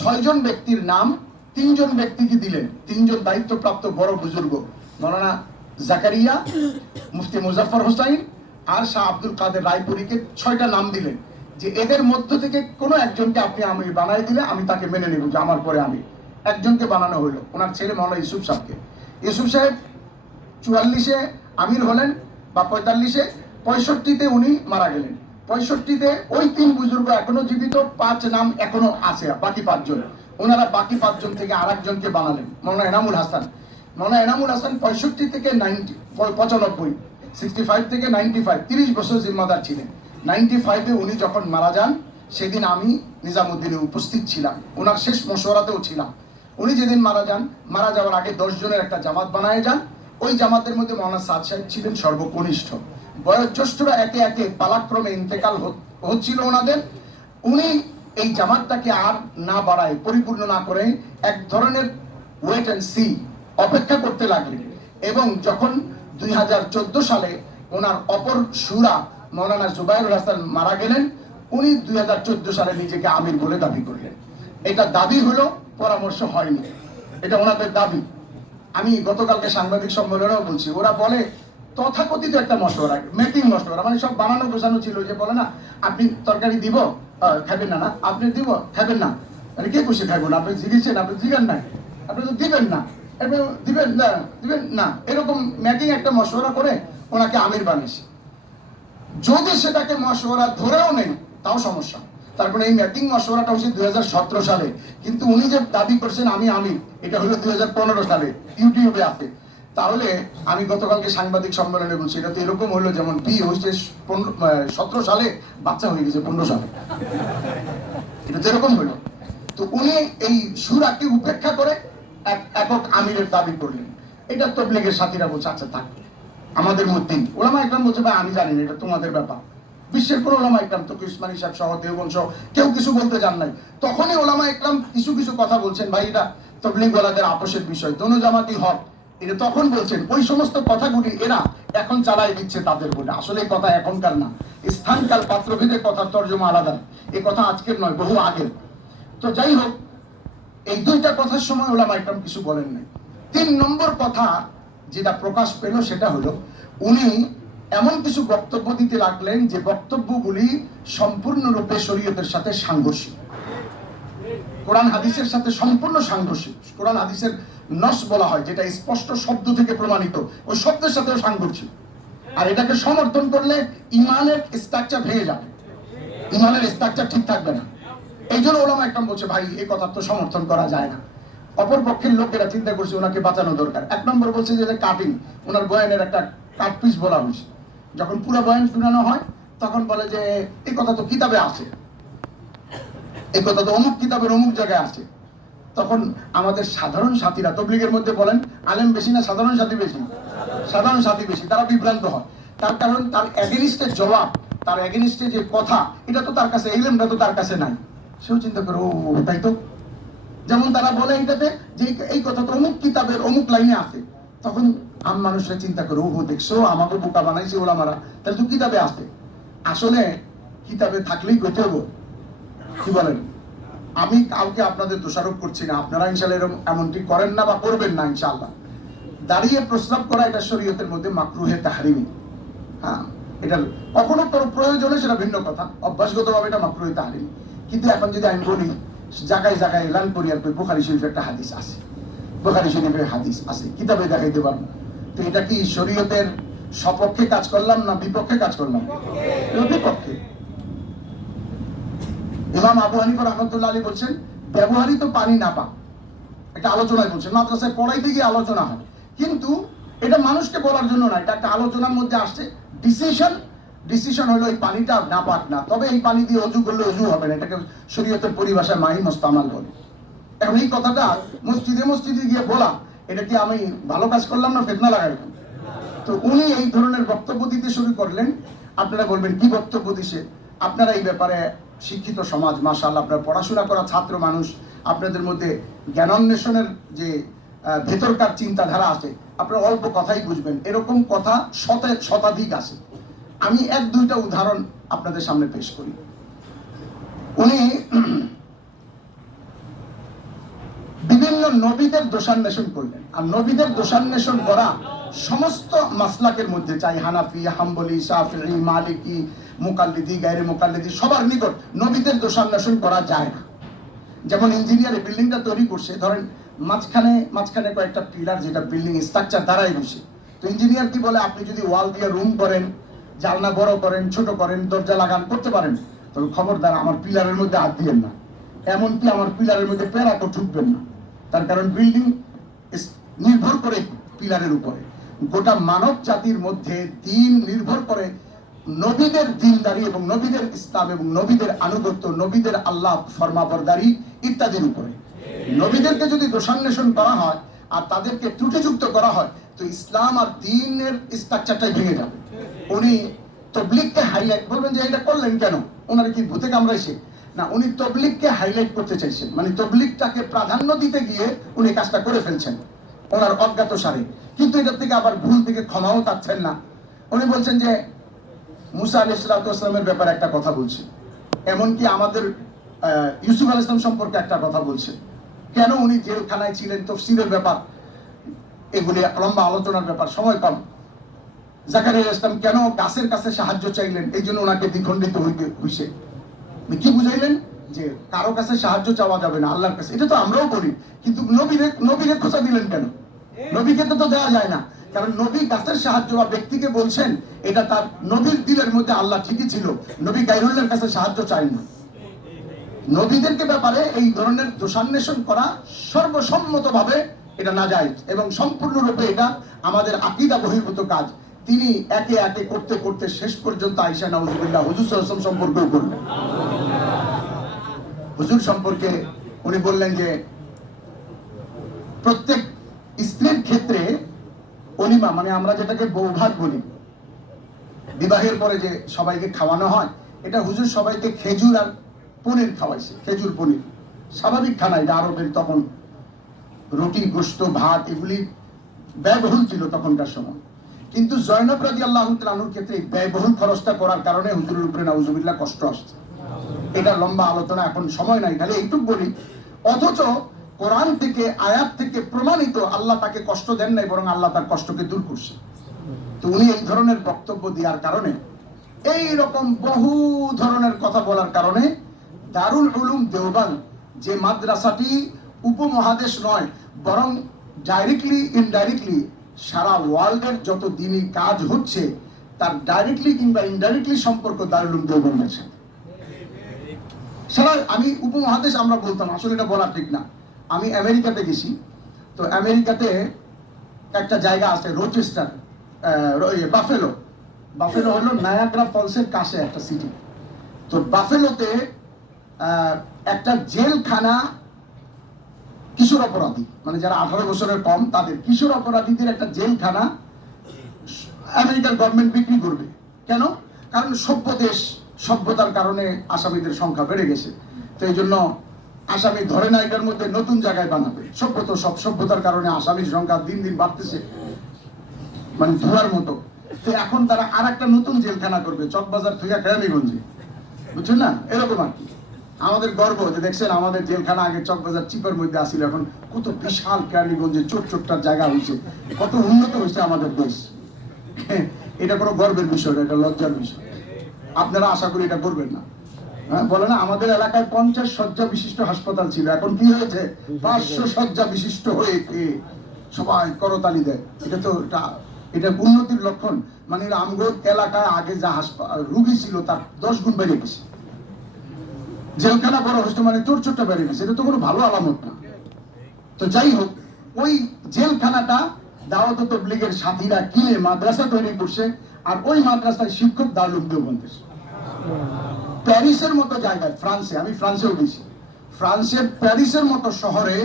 6 জন ব্যক্তির নাম 3 জন ব্যক্তিকে দিলেন। 3 জন দায়িত্বপ্রাপ্ত বড় বুজুর্গ, মৌলানা জাকারিয়া, মুফতি মুজাফফর হোসাইন আর শাহ আব্দুল কাদের রায়পুরীকে 6টা নাম দিলেন যে এদের মধ্য থেকে কোনো একজনকে আপনি আমির বানাই দিলে আমি তাকে মেনে নেব যে আমার পরে আমি। একজনকে বানানো হলো, ওনার ছেলে মৌলানা ইউসুফ সাহেবকে। ইউসুফ সাহেব 44-এ আমির হলেন বা 45-এ, 65-তে উনি মারা গেলেন। 65-তে ওই 3 বুজুর্গ এখনো জীবিত, 5 নাম এখনো আছে, বাকি 5 জন। ওনারা বাকি 5 জন থেকে আরেকজনকে বানালেন, মৌলানা এনামুল হাসান। মৌলানা এনামুল হাসান 65 থেকে 95, 65 থেকে 95, 30 বছর জিম্মাদার ছিলেন। 95-এ উনি যখন মারা যান সেদিন আমি নিজামুদ্দিনে উপস্থিত ছিলাম, ওনার শেষ মশওয়ারাতেও ছিলাম। উনি যেদিন মারা যান, মারা যাওয়ার আগে 10 জনের একটা জামাত বানায় যান। ওই জামাতের মধ্যে মৌলানা সাদ সাহেব ছিলেন সর্বকনিষ্ঠ। বয়োজ্যেষ্ঠরা একে একে পালাক্রমে ইন্তেকাল হচ্ছিল ওনাদের। উনি এই জামাতটাকে আর না বাড়ায়, পরিপূর্ণ না করে এক ধরনের ওয়েট অ্যান্ড সি, অপেক্ষা করতে লাগলেন। এবং যখন 2014 সালে ওনার অপর সুরা মৌলানা জুবাইরুল হাসান মারা গেলেন, উনি 2014 সালে নিজেকে আমির বলে দাবি করলেন। এটা দাবি হলো, পরামর্শ হয়নি, এটা ওনাদের দাবি। আমি গতকালকে সাংবাদিক সম্মেলনেও বলছি, ওরা বলে তথাকথিত একটা মশওয়ারা, মেকিং মশওয়ারা, মানে সব বানানো গোছানো ছিল। যে বলে না, আপনি তরকারি দিব, খাবেন না, না আপনি দিব, খাবেন না, মানে কে খুশি খাইব না, আপনি জিগেছেন, আপনি জিগান নাই, আপনি তো দিবেন না, দিবেন না, এরকম মেকিং একটা মশওয়ারা করে ওনাকে আমির বানিয়েছে। যদি সেটাকে মশওয়ারা ধরেও নেই তাও সমস্যা। তারপরে এই মেকিং মশওয়ারাটা হচ্ছে 2017 সালে, কিন্তু উনি যে দাবি করছেন আমি আমির, এটা হলো 2015 সালে, ইউটিউবে আছে। তাহলে আমি গতকালকে সাংবাদিক সম্মেলনে বলছি, এটা তো এরকম হলো যেমন বিয়ে হয়েছে 17 সালে, বাচ্চা হয়ে গেছে 15 সালে, এটা তো এরকম হলো। তো উনি এই সুরাকে উপেক্ষা করে একক আমিরের দাবি করলেন। এটা তবলিগের সাথীরা বলছে আচ্ছা থাক, আমাদের মধ্যেই। ওলামা ইকরাম বলছে ভাই আমি জানি না, এটা তোমাদের ব্যাপার। বিশ্বের কোন ওলামা ইকরাম, তো উসমানী সাহেব সহ দেওবন্দ সহ কেউ কিছু বলতে যান নাই। তখনই ওলামা ইকরাম কিছু কিছু কথা বলছেন, ভাই এটা তবলিগ ওয়ালাদের আপোষের বিষয়, দোনো জামাতি হক, এটা তখন বলছেন। ওই সমস্ত কথাগুলি এরা এখন চালাই দিচ্ছে তাদের বলে। আসলে এই কথা এখনকার না, স্থানকাল পাত্রভেদে কথার তর্জমা আলাদা। এই কথা আজকের নয়, বহু আগের। তো যাই হোক, এই 2টা কথার সময় ওলামা ইকরাম কিছু বলেন নাই। 3 নম্বর কথা যেটা প্রকাশ পেল সেটা হলো উনি এমন কিছু বক্তব্য দিতে লাগলেন যে বক্তব্যগুলি সম্পূর্ণরূপে শরীয়তের সাথে সাংঘর্ষিক, কোরআন হাদিসের সাথে সম্পূর্ণ সাংঘর্ষিক। কোরআন হাদিসের নস বলা হয়, যেটা স্পষ্ট শব্দ থেকে প্রমাণিত, ওই শব্দের সাথেও সাংঘর্ষিক। আর এটাকে সমর্থন করলে ইমানের স্ট্রাকচার ভেঙে যাবে, ইমানের স্ট্রাকচার ঠিক থাকবে না। এই জন্য ওলামা ইকরাম বলছে ভাই এই কথা তো সমর্থন করা যায় না। অপর পক্ষের লোকেরা চিন্তা করছে ওনাকে বাঁচানো দরকার। 1 নম্বর বলছে যে কাটিং, ওনার বয়ানের একটা কাট পিস বলা হয়েছে। যখন পুরো বয়ান শোনানো হয় তখন বলে যে এই কথা তো কিতাবে আছে, এই কথা তো অমুক কিতাবের অমুক জায়গায় আছে। তখন আমাদের সাধারণ সাথীরা, তবলিগের মধ্যে বলেন আলেম বেশি না সাধারণ সাথী বেশি? সাধারণ সাথী বেশি। তারা বিভ্রান্ত হয়, তার কারণ তার এগেনিস্টের জবাব, তার এগেনিস্টে যে কথা, এটা তো তার কাছে, ইলমটা তো তার কাছে নাই। সেও চিন্তা করে ও তাই তো। যেমন তারা বলে এইটাতে যে এই কথা তো অমুক কিতাবের অমুক লাইনে আছে, তখন আম মানুষরা চিন্তা করে ও দেখছো আমাকে বোকা বানাইছে ওলামারা, তাহলে তো কিতাবে আছে। আসলে কিতাবে থাকলেই কইতে হবো, কি বলেন? আমি কাউকে আপনাদের দোষারোপ করছি না, আপনারা ইনশাআল্লাহ এরকম এমনটি করেন না বা করবেন না ইনশাআল্লাহ। দাঁড়িয়ে প্রস্রাব করা এটা শরীয়তের মধ্যে মাকরুহে তাহরিমি। হ্যাঁ, এটা কখনো প্রয়োজনে সেটা ভিন্ন কথা, অভ্যাসগতভাবে এটা মাকরুহে তাহরিমি। কিন্তু এখন যদি আমি বলি জায়গায় জায়গায় এলান করি আর বুখারী শরীফে একটা হাদিস আছে, বুখারী শরীফে হাদিস আছে, কিতাবে দেখাইতে পারবো, তো এটা কি শরীয়তের সপক্ষে কাজ করলাম না বিপক্ষে কাজ করলাম? বিপক্ষে। ইমাম আবু হানিফা রাহমাতুল্লাহ আলাইহি বলছেন ব্যবহারিত পানি না পা, একটা আলোচনায় বলছেন, মাদ্রাসায় পড়াইতে গিয়ে আলোচনা হয়, কিন্তু এটা মানুষকে বলার জন্য না, এটা একটা আলোচনার মধ্যে আসছে। ডিসিশন হলো এই পানিটা না পাক না, তবে এই পানি দিয়ে অজু করলে অজু হবে না, এটাকে শরীয়তের পরিভাষায় মাই মুস্তামাল বলে। এখন এই কথাটা মসজিদে গিয়ে বলা, এটা কি আমি ভালো কাজ করলাম না ফিতনা লাগাইলাম? তো উনি এই ধরনের বক্তব্য দিতে শুরু করলেন। আপনারা বলবেন কি বক্তব্য দিছে? আপনারা এই ব্যাপারে শিক্ষিত সমাজ, মাশাআল্লাহ, আপনারা পড়াশোনা করা ছাত্র মানুষ, আপনাদের মধ্যে জ্ঞানান্বেষণের যে ভেতরকার চিন্তাধারা আছে, আপনারা অল্প কথাই বুঝবেন, এরকম কথা শতাধিক আছে। আমি এক দুইটা উদাহরণ আপনাদের সামনে পেশ করি। উনি বিভিন্ন নবীদের দোষান্বেষণ করলেন, আর নবীদের দোষান্বেষণ করা সমস্ত মাসলাকের মধ্যে, চাই হানাফি, হাম্বলি, শাফিঈ, মালিকি, মুকাল্লিদি, গায়রে মুকাল্লিদি, সবার নিকট নবীদের দোষান্বেষণ করা যায় না। যেমন ইঞ্জিনিয়ার বিল্ডিংটা তৈরি করছে, ধরেন মাঝখানে কয়েকটা পিলার, যেটা বিল্ডিং স্ট্রাকচার দ্বারাই বসে। তো ইঞ্জিনিয়ার কি বলে, আপনি যদি ওয়াল দিয়ে রুম করেন, জানলা বড় করেন, ছোট করেন, দরজা লাগান, করতে পারেন, তবে খবরদার আমার পিলারের মধ্যে হাত দিয়েন না, এমনকি আমার পিলারের মধ্যে পেরাকও ঠুকবেন না। তার কারণ বিল্ডিং নির্ভর করে পিলারের উপরে। গোটা মানব জাতির মধ্যে দিন নির্ভর করে নবীদের দিনদারি এবং নবীদের ইসলাম এবং নবীদের আনুগত্য, নবীদের আল্লাহ ফরমাবরদারি ইত্যাদির উপরে। নবীদেরকে যদি দোষান্বেষণ করা হয় আর তাদেরকে ত্রুটিযুক্ত করা হয়, তো ইসলাম আর দ্বীনের স্ট্রাকচারটাই ভেঙে যাবে। উনি তবলিগকে হাইলাইট, বলবেন যে এটা করলেন কেন, ওনার কি ভূতে কামড়াইছে? না, উনি তবলিগকে হাইলাইট করতে চাইছেন, মানে তবলিগটাকে প্রাধান্য দিতে গিয়ে উনি কাজটা করে ফেলছেন ওনার অজ্ঞাত সারে। কিন্তু এটার থেকে আবার ভুল থেকে ক্ষমাও চাচ্ছেন না। উনি বলছেন যে মুসা আলাইহিস সালামের ব্যাপারে একটা কথা বলছে, এমনকি আমাদের ইউসুফ আলাইহিস সালাম সম্পর্কে একটা কথা বলছে। কেন উনি জেলখানায় ছিলেন, তফসিরের ব্যাপার, এগুলি লম্বা আলোচনার ব্যাপার, সময় কম। জাকারিয়া আলাইহিস সালাম কেন গাছের কাছে সাহায্য চাইলেন, এই জন্য ওনাকে দ্বিখণ্ডিত হইছে। কি বুঝাইলেন? যে কারো কাছে সাহায্য চাওয়া যাবে না, আল্লাহর কাছে। এটা তো আমরাও বলি, কিন্তু নবীরে খোঁচা দিলেন কেন? নবীকে তো দেওয়া যায় না, কারণ নবী গাছের সাহায্য বা ব্যক্তিকে বলছেন, এটা তার নবীর দিলের মধ্যে আল্লাহ ঠিকই ছিল, নবী গায়রুল্লাহর কাছে সাহায্য চাই না। নবীদেরকে ব্যাপারে এই ধরনের দোষান্বেষণ করা সর্বসম্মতভাবে এটা নাজায়েজ এবং সম্পূর্ণরূপে এটা আমাদের আকীদা বহির্ভূত কাজ। তিনি একে একে করতে করতে শেষ পর্যন্ত আয়েশা নাউজুবিল্লাহ হুজুর সাল্লাল্লাহু আলাইহি ওয়াসাল্লাম সম্পর্কেও করলেন। হুজুর সম্পর্কে উনি বললেন যে প্রত্যেক স্ত্রীর ক্ষেত্রে অলিমা, মানে আমরা যেটাকে বৌভাত বলি, বিবাহের পরে যে সবাইকে খাওয়ানো হয়, এটা হুজুর সবাইকে খেজুর আর পনির খাওয়াইছে, খেজুর পনির। স্বাভাবিক খানা, এটা আরবের তখন রুটি, গোশত, ভাত এগুলি ব্যয়বহুল ছিল তখনকার সময়। কিন্তু জয়নব রাদিয়াল্লাহু তাআলার ক্ষেত্রে ব্যয়বহুল খরচটা করার কারণে হুজুরের উপরে নাউজুবিল্লাহ কষ্ট আসছে। এটা লম্বা আলোচনা, এখন সময় নাই, খালি এইটুকু বলি। অথচ কোরআন থেকে, আয়াত থেকে প্রমাণিত আল্লাহ তাকে কষ্ট দেন নাই, বরং আল্লাহ তার কষ্টকে দূর করছে। তো উনি এই ধরনের বক্তব্য দেওয়ার কারণে, এই রকম বহু ধরনের কথা বলার কারণে দারুল উলুম দেওবান, যে মাদ্রাসাটি উপমহাদেশ নয় বরং ডাইরেক্টলি ইনডাইরেক্টলি সারা ওয়ার্ল্ডের যত দিনই কাজ হচ্ছে, তার ডাইরেক্টলি কিংবা ইনডাইরেক্টলি সম্পর্ক দারুল উলুম দেওবানের সাথে। সারা আমি উপমহাদেশ আমরা বলতাম, আসলে এটা বলা ঠিক না। আমি আমেরিকাতে গেছি, তো আমেরিকাতে একটা জায়গা আছে রোচেস্টার, বাফেলো হলো নায়াগ্রা ফলসের কাছে একটা সিটি। তো বাফেলোতে একটা জেলখানা কিশোর অপরাধী, মানে যারা 18 বছরের কম তাদের কিশোর অপরাধীদের একটা জেলখানা আমেরিকান গভর্নমেন্ট বিক্রি করবে। কেন? কারণ সভ্য দেশ, সভ্যতার কারণে আসামিদের সংখ্যা বেড়ে গেছে, তো এই জন্য আসামি ধরে না, এটার মধ্যে নতুন জায়গায় বানাবে। সভ্যতার কারণে আসামির সংখ্যা দিন দিন বাড়তেছে, মানে ধোয়ার মতো। তো এখন তারা আর একটা নতুন জেলখানা করবে চকবাজার থেকে কেরানীগঞ্জে, বুঝছেন না? এরকম আর কি। আমাদের গর্ব যে দেখছেন আমাদের জেলখানা আগে চকবাজার চিপার মধ্যে আসিল, এখন কত বিশাল কেরানীগঞ্জে চোটটার জায়গা হয়েছে, কত উন্নত হয়েছে আমাদের দেশ। এটা কোনো গর্বের বিষয় না, এটা লজ্জার বিষয়। আপনারা আশা করি এটা করবেন না। হ্যাঁ, বলে না আমাদের এলাকায় 50 শয্যা বিশিষ্ট হাসপাতাল ছিল, এখন কি হয়েছে 500 শয্যা বিশিষ্ট হয়ে সবাই করতালি দেয়। এটা তো এটা উন্নতির লক্ষণ। মানে আমগো এলাকায় আগে যা রুগী ছিল তার 10 গুণ বেড়ে গেছে। জেলখানা বড় হচ্ছে মানে চোরটা বেড়ে গেছে, এটা তো কোনো ভালো আলামত না। তো যাই হোক, ওই জেলখানাটা দাওয়াত তাবলীগের সাথীরা কিনে মাদ্রাসা তৈরি করছে, আর ওই মাদ্রাসায় শিক্ষক দারুল দেওবন্দের। প্যারিসের মতো জায়গায়, ফ্রান্সে, আমি ফ্রান্সেও গেছি, ফ্রান্সের প্যারিসের মতো শহরে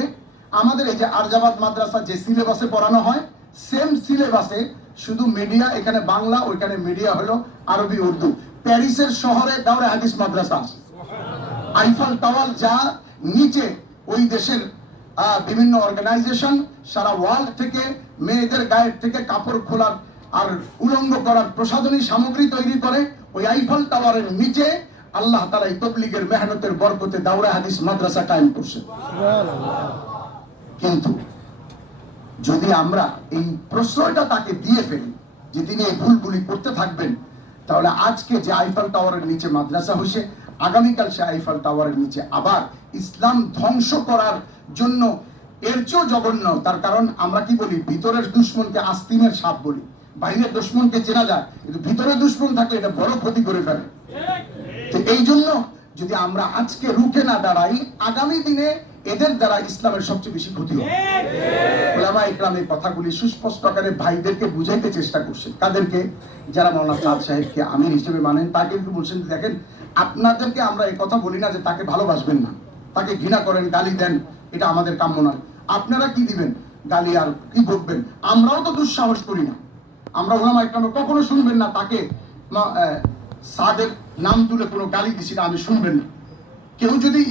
আমাদের এই যে আরজাবাদ মাদ্রাসা যে সিলেবাসে পড়ানো হয়, সেম সিলেবাসে, শুধু মিডিয়া এখানে বাংলা, ওইখানে মিডিয়া হলো আরবি উর্দু। প্যারিসের শহরে দাওরে হাদিস মাদ্রাসা আছে। আইফেল টাওয়ার যা নিচে, ওই দেশের বিভিন্ন অর্গানাইজেশন সারা ওয়ার্ল্ড থেকে মেয়েদের গায়ের থেকে কাপড় খোলার আর উলঙ্গ করার প্রসাধনী সামগ্রী তৈরি করে, ওই আইফেল টাওয়ারের নিচে আল্লাহ তাআলা এই তাবলীগের মেহনতের বরকতে দাওরা হাদিস মাদ্রাসা কায়েম করছে। কিন্তু যদি আমরা এই প্রশ্রয়টা তাকে দিয়ে ফেলি যে তিনি এই ভুলগুলি করতে থাকবেন, তাহলে আজকে যে আইফেল টাওয়ারের নিচে মাদ্রাসা হয়েছে, আগামীকাল সে আইফেল টাওয়ারের নিচে আবার ইসলাম ধ্বংস করার জন্য এর চেয়েও জঘন্য। তার কারণ আমরা কি বলি, ভিতরের দুশ্মনকে আস্তিনের সাপ বলি। বাইরের দুশ্মনকে চেনা যায়, কিন্তু ভিতরে দুশ্মন থাকলে এটা বড় ক্ষতি করে ফেলে। তো এই জন্য যদি আমরা আজকে রুখে না দাঁড়াই, আগামী দিনে এদের দ্বারা ইসলামের সবচেয়ে বেশি ক্ষতি হবে। উলামা ইকরাম এই কথাগুলি সুস্পষ্ট আকারে ভাইদেরকে বুঝাইতে চেষ্টা করছেন। কাদেরকে? যারা মাওলানা সাদ সাহেবকে আমির হিসেবে মানেন, তাকে কিন্তু বলছেন দেখেন, আপনাদেরকে আমরা এই কথা বলি না যে তাকে ভালোবাসবেন না, তাকে ঘৃণা করেন, গালি দেন, এটা আমাদের কাম্য নয়। আপনারা কি দিবেন? গালি আর কি বকবেন? আমরাও তো দুঃসাহস করি না। আমরা উলামা ইকরাম কখনো শুনবেন না তাকে সাদের নাম তুলে কোনো গালি দিছি না, আমি শুনবেন না। কেউ যদি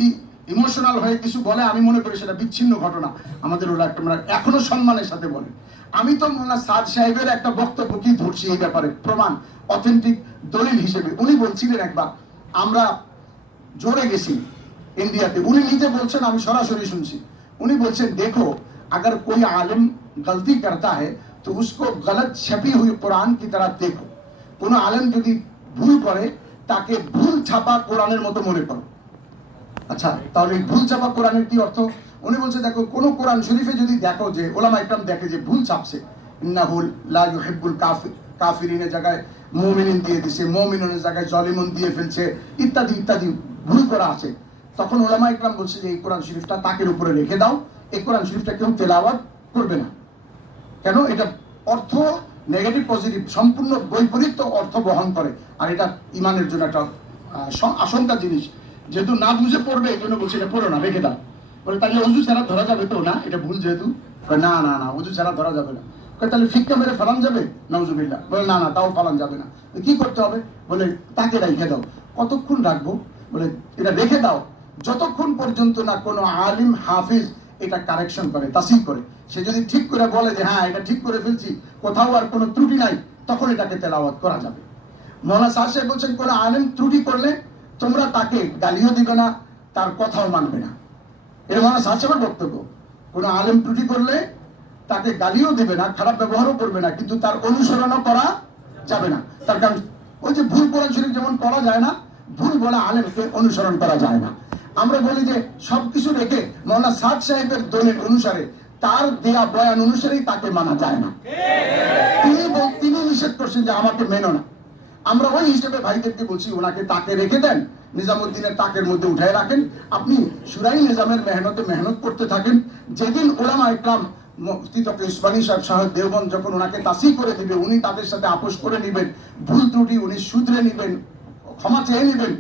ইমোশনাল হয়ে কিছু বলে, আমি মনে করি সেটা বিচ্ছিন্ন ঘটনা, আমাদের ওরা এখনো সম্মানের সাথে বলে। আমি তো মোল্লা সাদ সাহেবের একটা বক্তব্য কি ধরছি এই ব্যাপারে, প্রমাণ, অথেন্টিক দলিল হিসেবে। উনি বলছিলেন একবার, আমরা জোরে গেছি ইন্ডিয়াতে, উনি নিজে বলছেন, আমি সরাসরি শুনছি। উনি বলছেন দেখো, अगर कोई आलिम गलती करता है तो उसको गलत छपी हुई कुरान की तरह देखो। কোনো আলেম যদি ভুল করে, তাকে ভুল ছাপা কোরআনের মতো মনে করো। আচ্ছা, তাহলে ভুল ছাপা কোরআনের কি অর্থ? উনি বলছে দেখো, কোন কোরআন শরীফে যদি দেখো যে ওলামা ইকরাম দেখে যে ভুল ছাপছে, ইন্নাহুল লা ইউহিব্বুল কাফিরিনের জায়গায় মুমিনিন দিয়ে দিছে, মুমিনুনের জায়গায় জালিমুন দিয়ে ফেলছে, ইত্যাদি ইত্যাদি ভুল করা আছে, তখন ওলামা ইকরাম বলছে যে এই কোরআন শরীফটা তাকের উপরে রেখে দাও, এই কোরআন শরীফটা কেউ তেলাওয়াত করবে না। কেন? এটা অর্থ নেগেটিভ পজিটিভ সম্পূর্ণ বৈপরীত্য অর্থ বহন করে, আর এটা ইমানের জন্য একটা আশঙ্কা জিনিস। যেহেতু না বুঝে পড়বে, এই জন্য বলছি এটা পড়ো না, রেখে দাও। বলে তাহলে অজু ছাড়া ধরা যাবে তো? না, এটা ভুল যেহেতু। না না না, অজু ছাড়া ধরা যাবে না। তাহলে ফিক্কা মেরে ফালান যাবে? নাউজুবিল্লাহ। বলে না না, তাও ফালান যাবে না। কি করতে হবে? বলে তাকে রেখে দাও। কতক্ষণ রাখবো? বলে এটা রেখে দাও যতক্ষণ পর্যন্ত না কোনো আলিম হাফিজ এটা কারেকশন করে, তাসিহ করে। সে যদি ঠিক করে বলে যে হ্যাঁ এটা ঠিক করে ফেলছি, কোথাও আর কোনো ত্রুটি নাই, তখন এটাকে তেলাওয়াত করা যাবে। মৌলানা সাদ সাহেব বলছেন কোনো আলিম ত্রুটি করলে তোমরা তাকে গালিও দিবে না, তার কথাও মানবে না। এটা মৌলানা সাদ সাহেবের বক্তব্য। কোনো আলিম ত্রুটি করলে তাকে গালিও দিবে না, খারাপ ব্যবহারও করবে না, কিন্তু তার অনুসরণও করা যাবে না। তার কারণ ওই যে ভুল কোরআন শরীফ যেমন করা যায় না, ভুল বলা আলেমকে অনুসরণ করা যায় না। আমরা বলি যে সবকিছু রেখে মৌলানা সাদ সাহেবের দলিল অনুসারে, তার দেয়া বয়ান অনুসারেই তাকে মানা যায় না। তিনি নিষেধ করছেন যে আমাকে মেনো না। আমরা ওই হিসেবে ভাইদেরকে বলছি ওনাকে তাকে রেখে দেন, নিজামুদ্দিনের তাকের মধ্যে উঠায় রাখেন, আপনি সুরাই নিজামের মেহনত করতে থাকেন। যেদিন ওলামা ইকরাম মুফতি তকি উসমানী সাহেব দেওবন্দ যখন ওনাকে তাসিহ করে দিবে, উনি তাদের সাথে আপোষ করে নেবেন, ভুল ত্রুটি উনি শুধরে নেবেন, ক্ষমা চেয়ে নেবেন,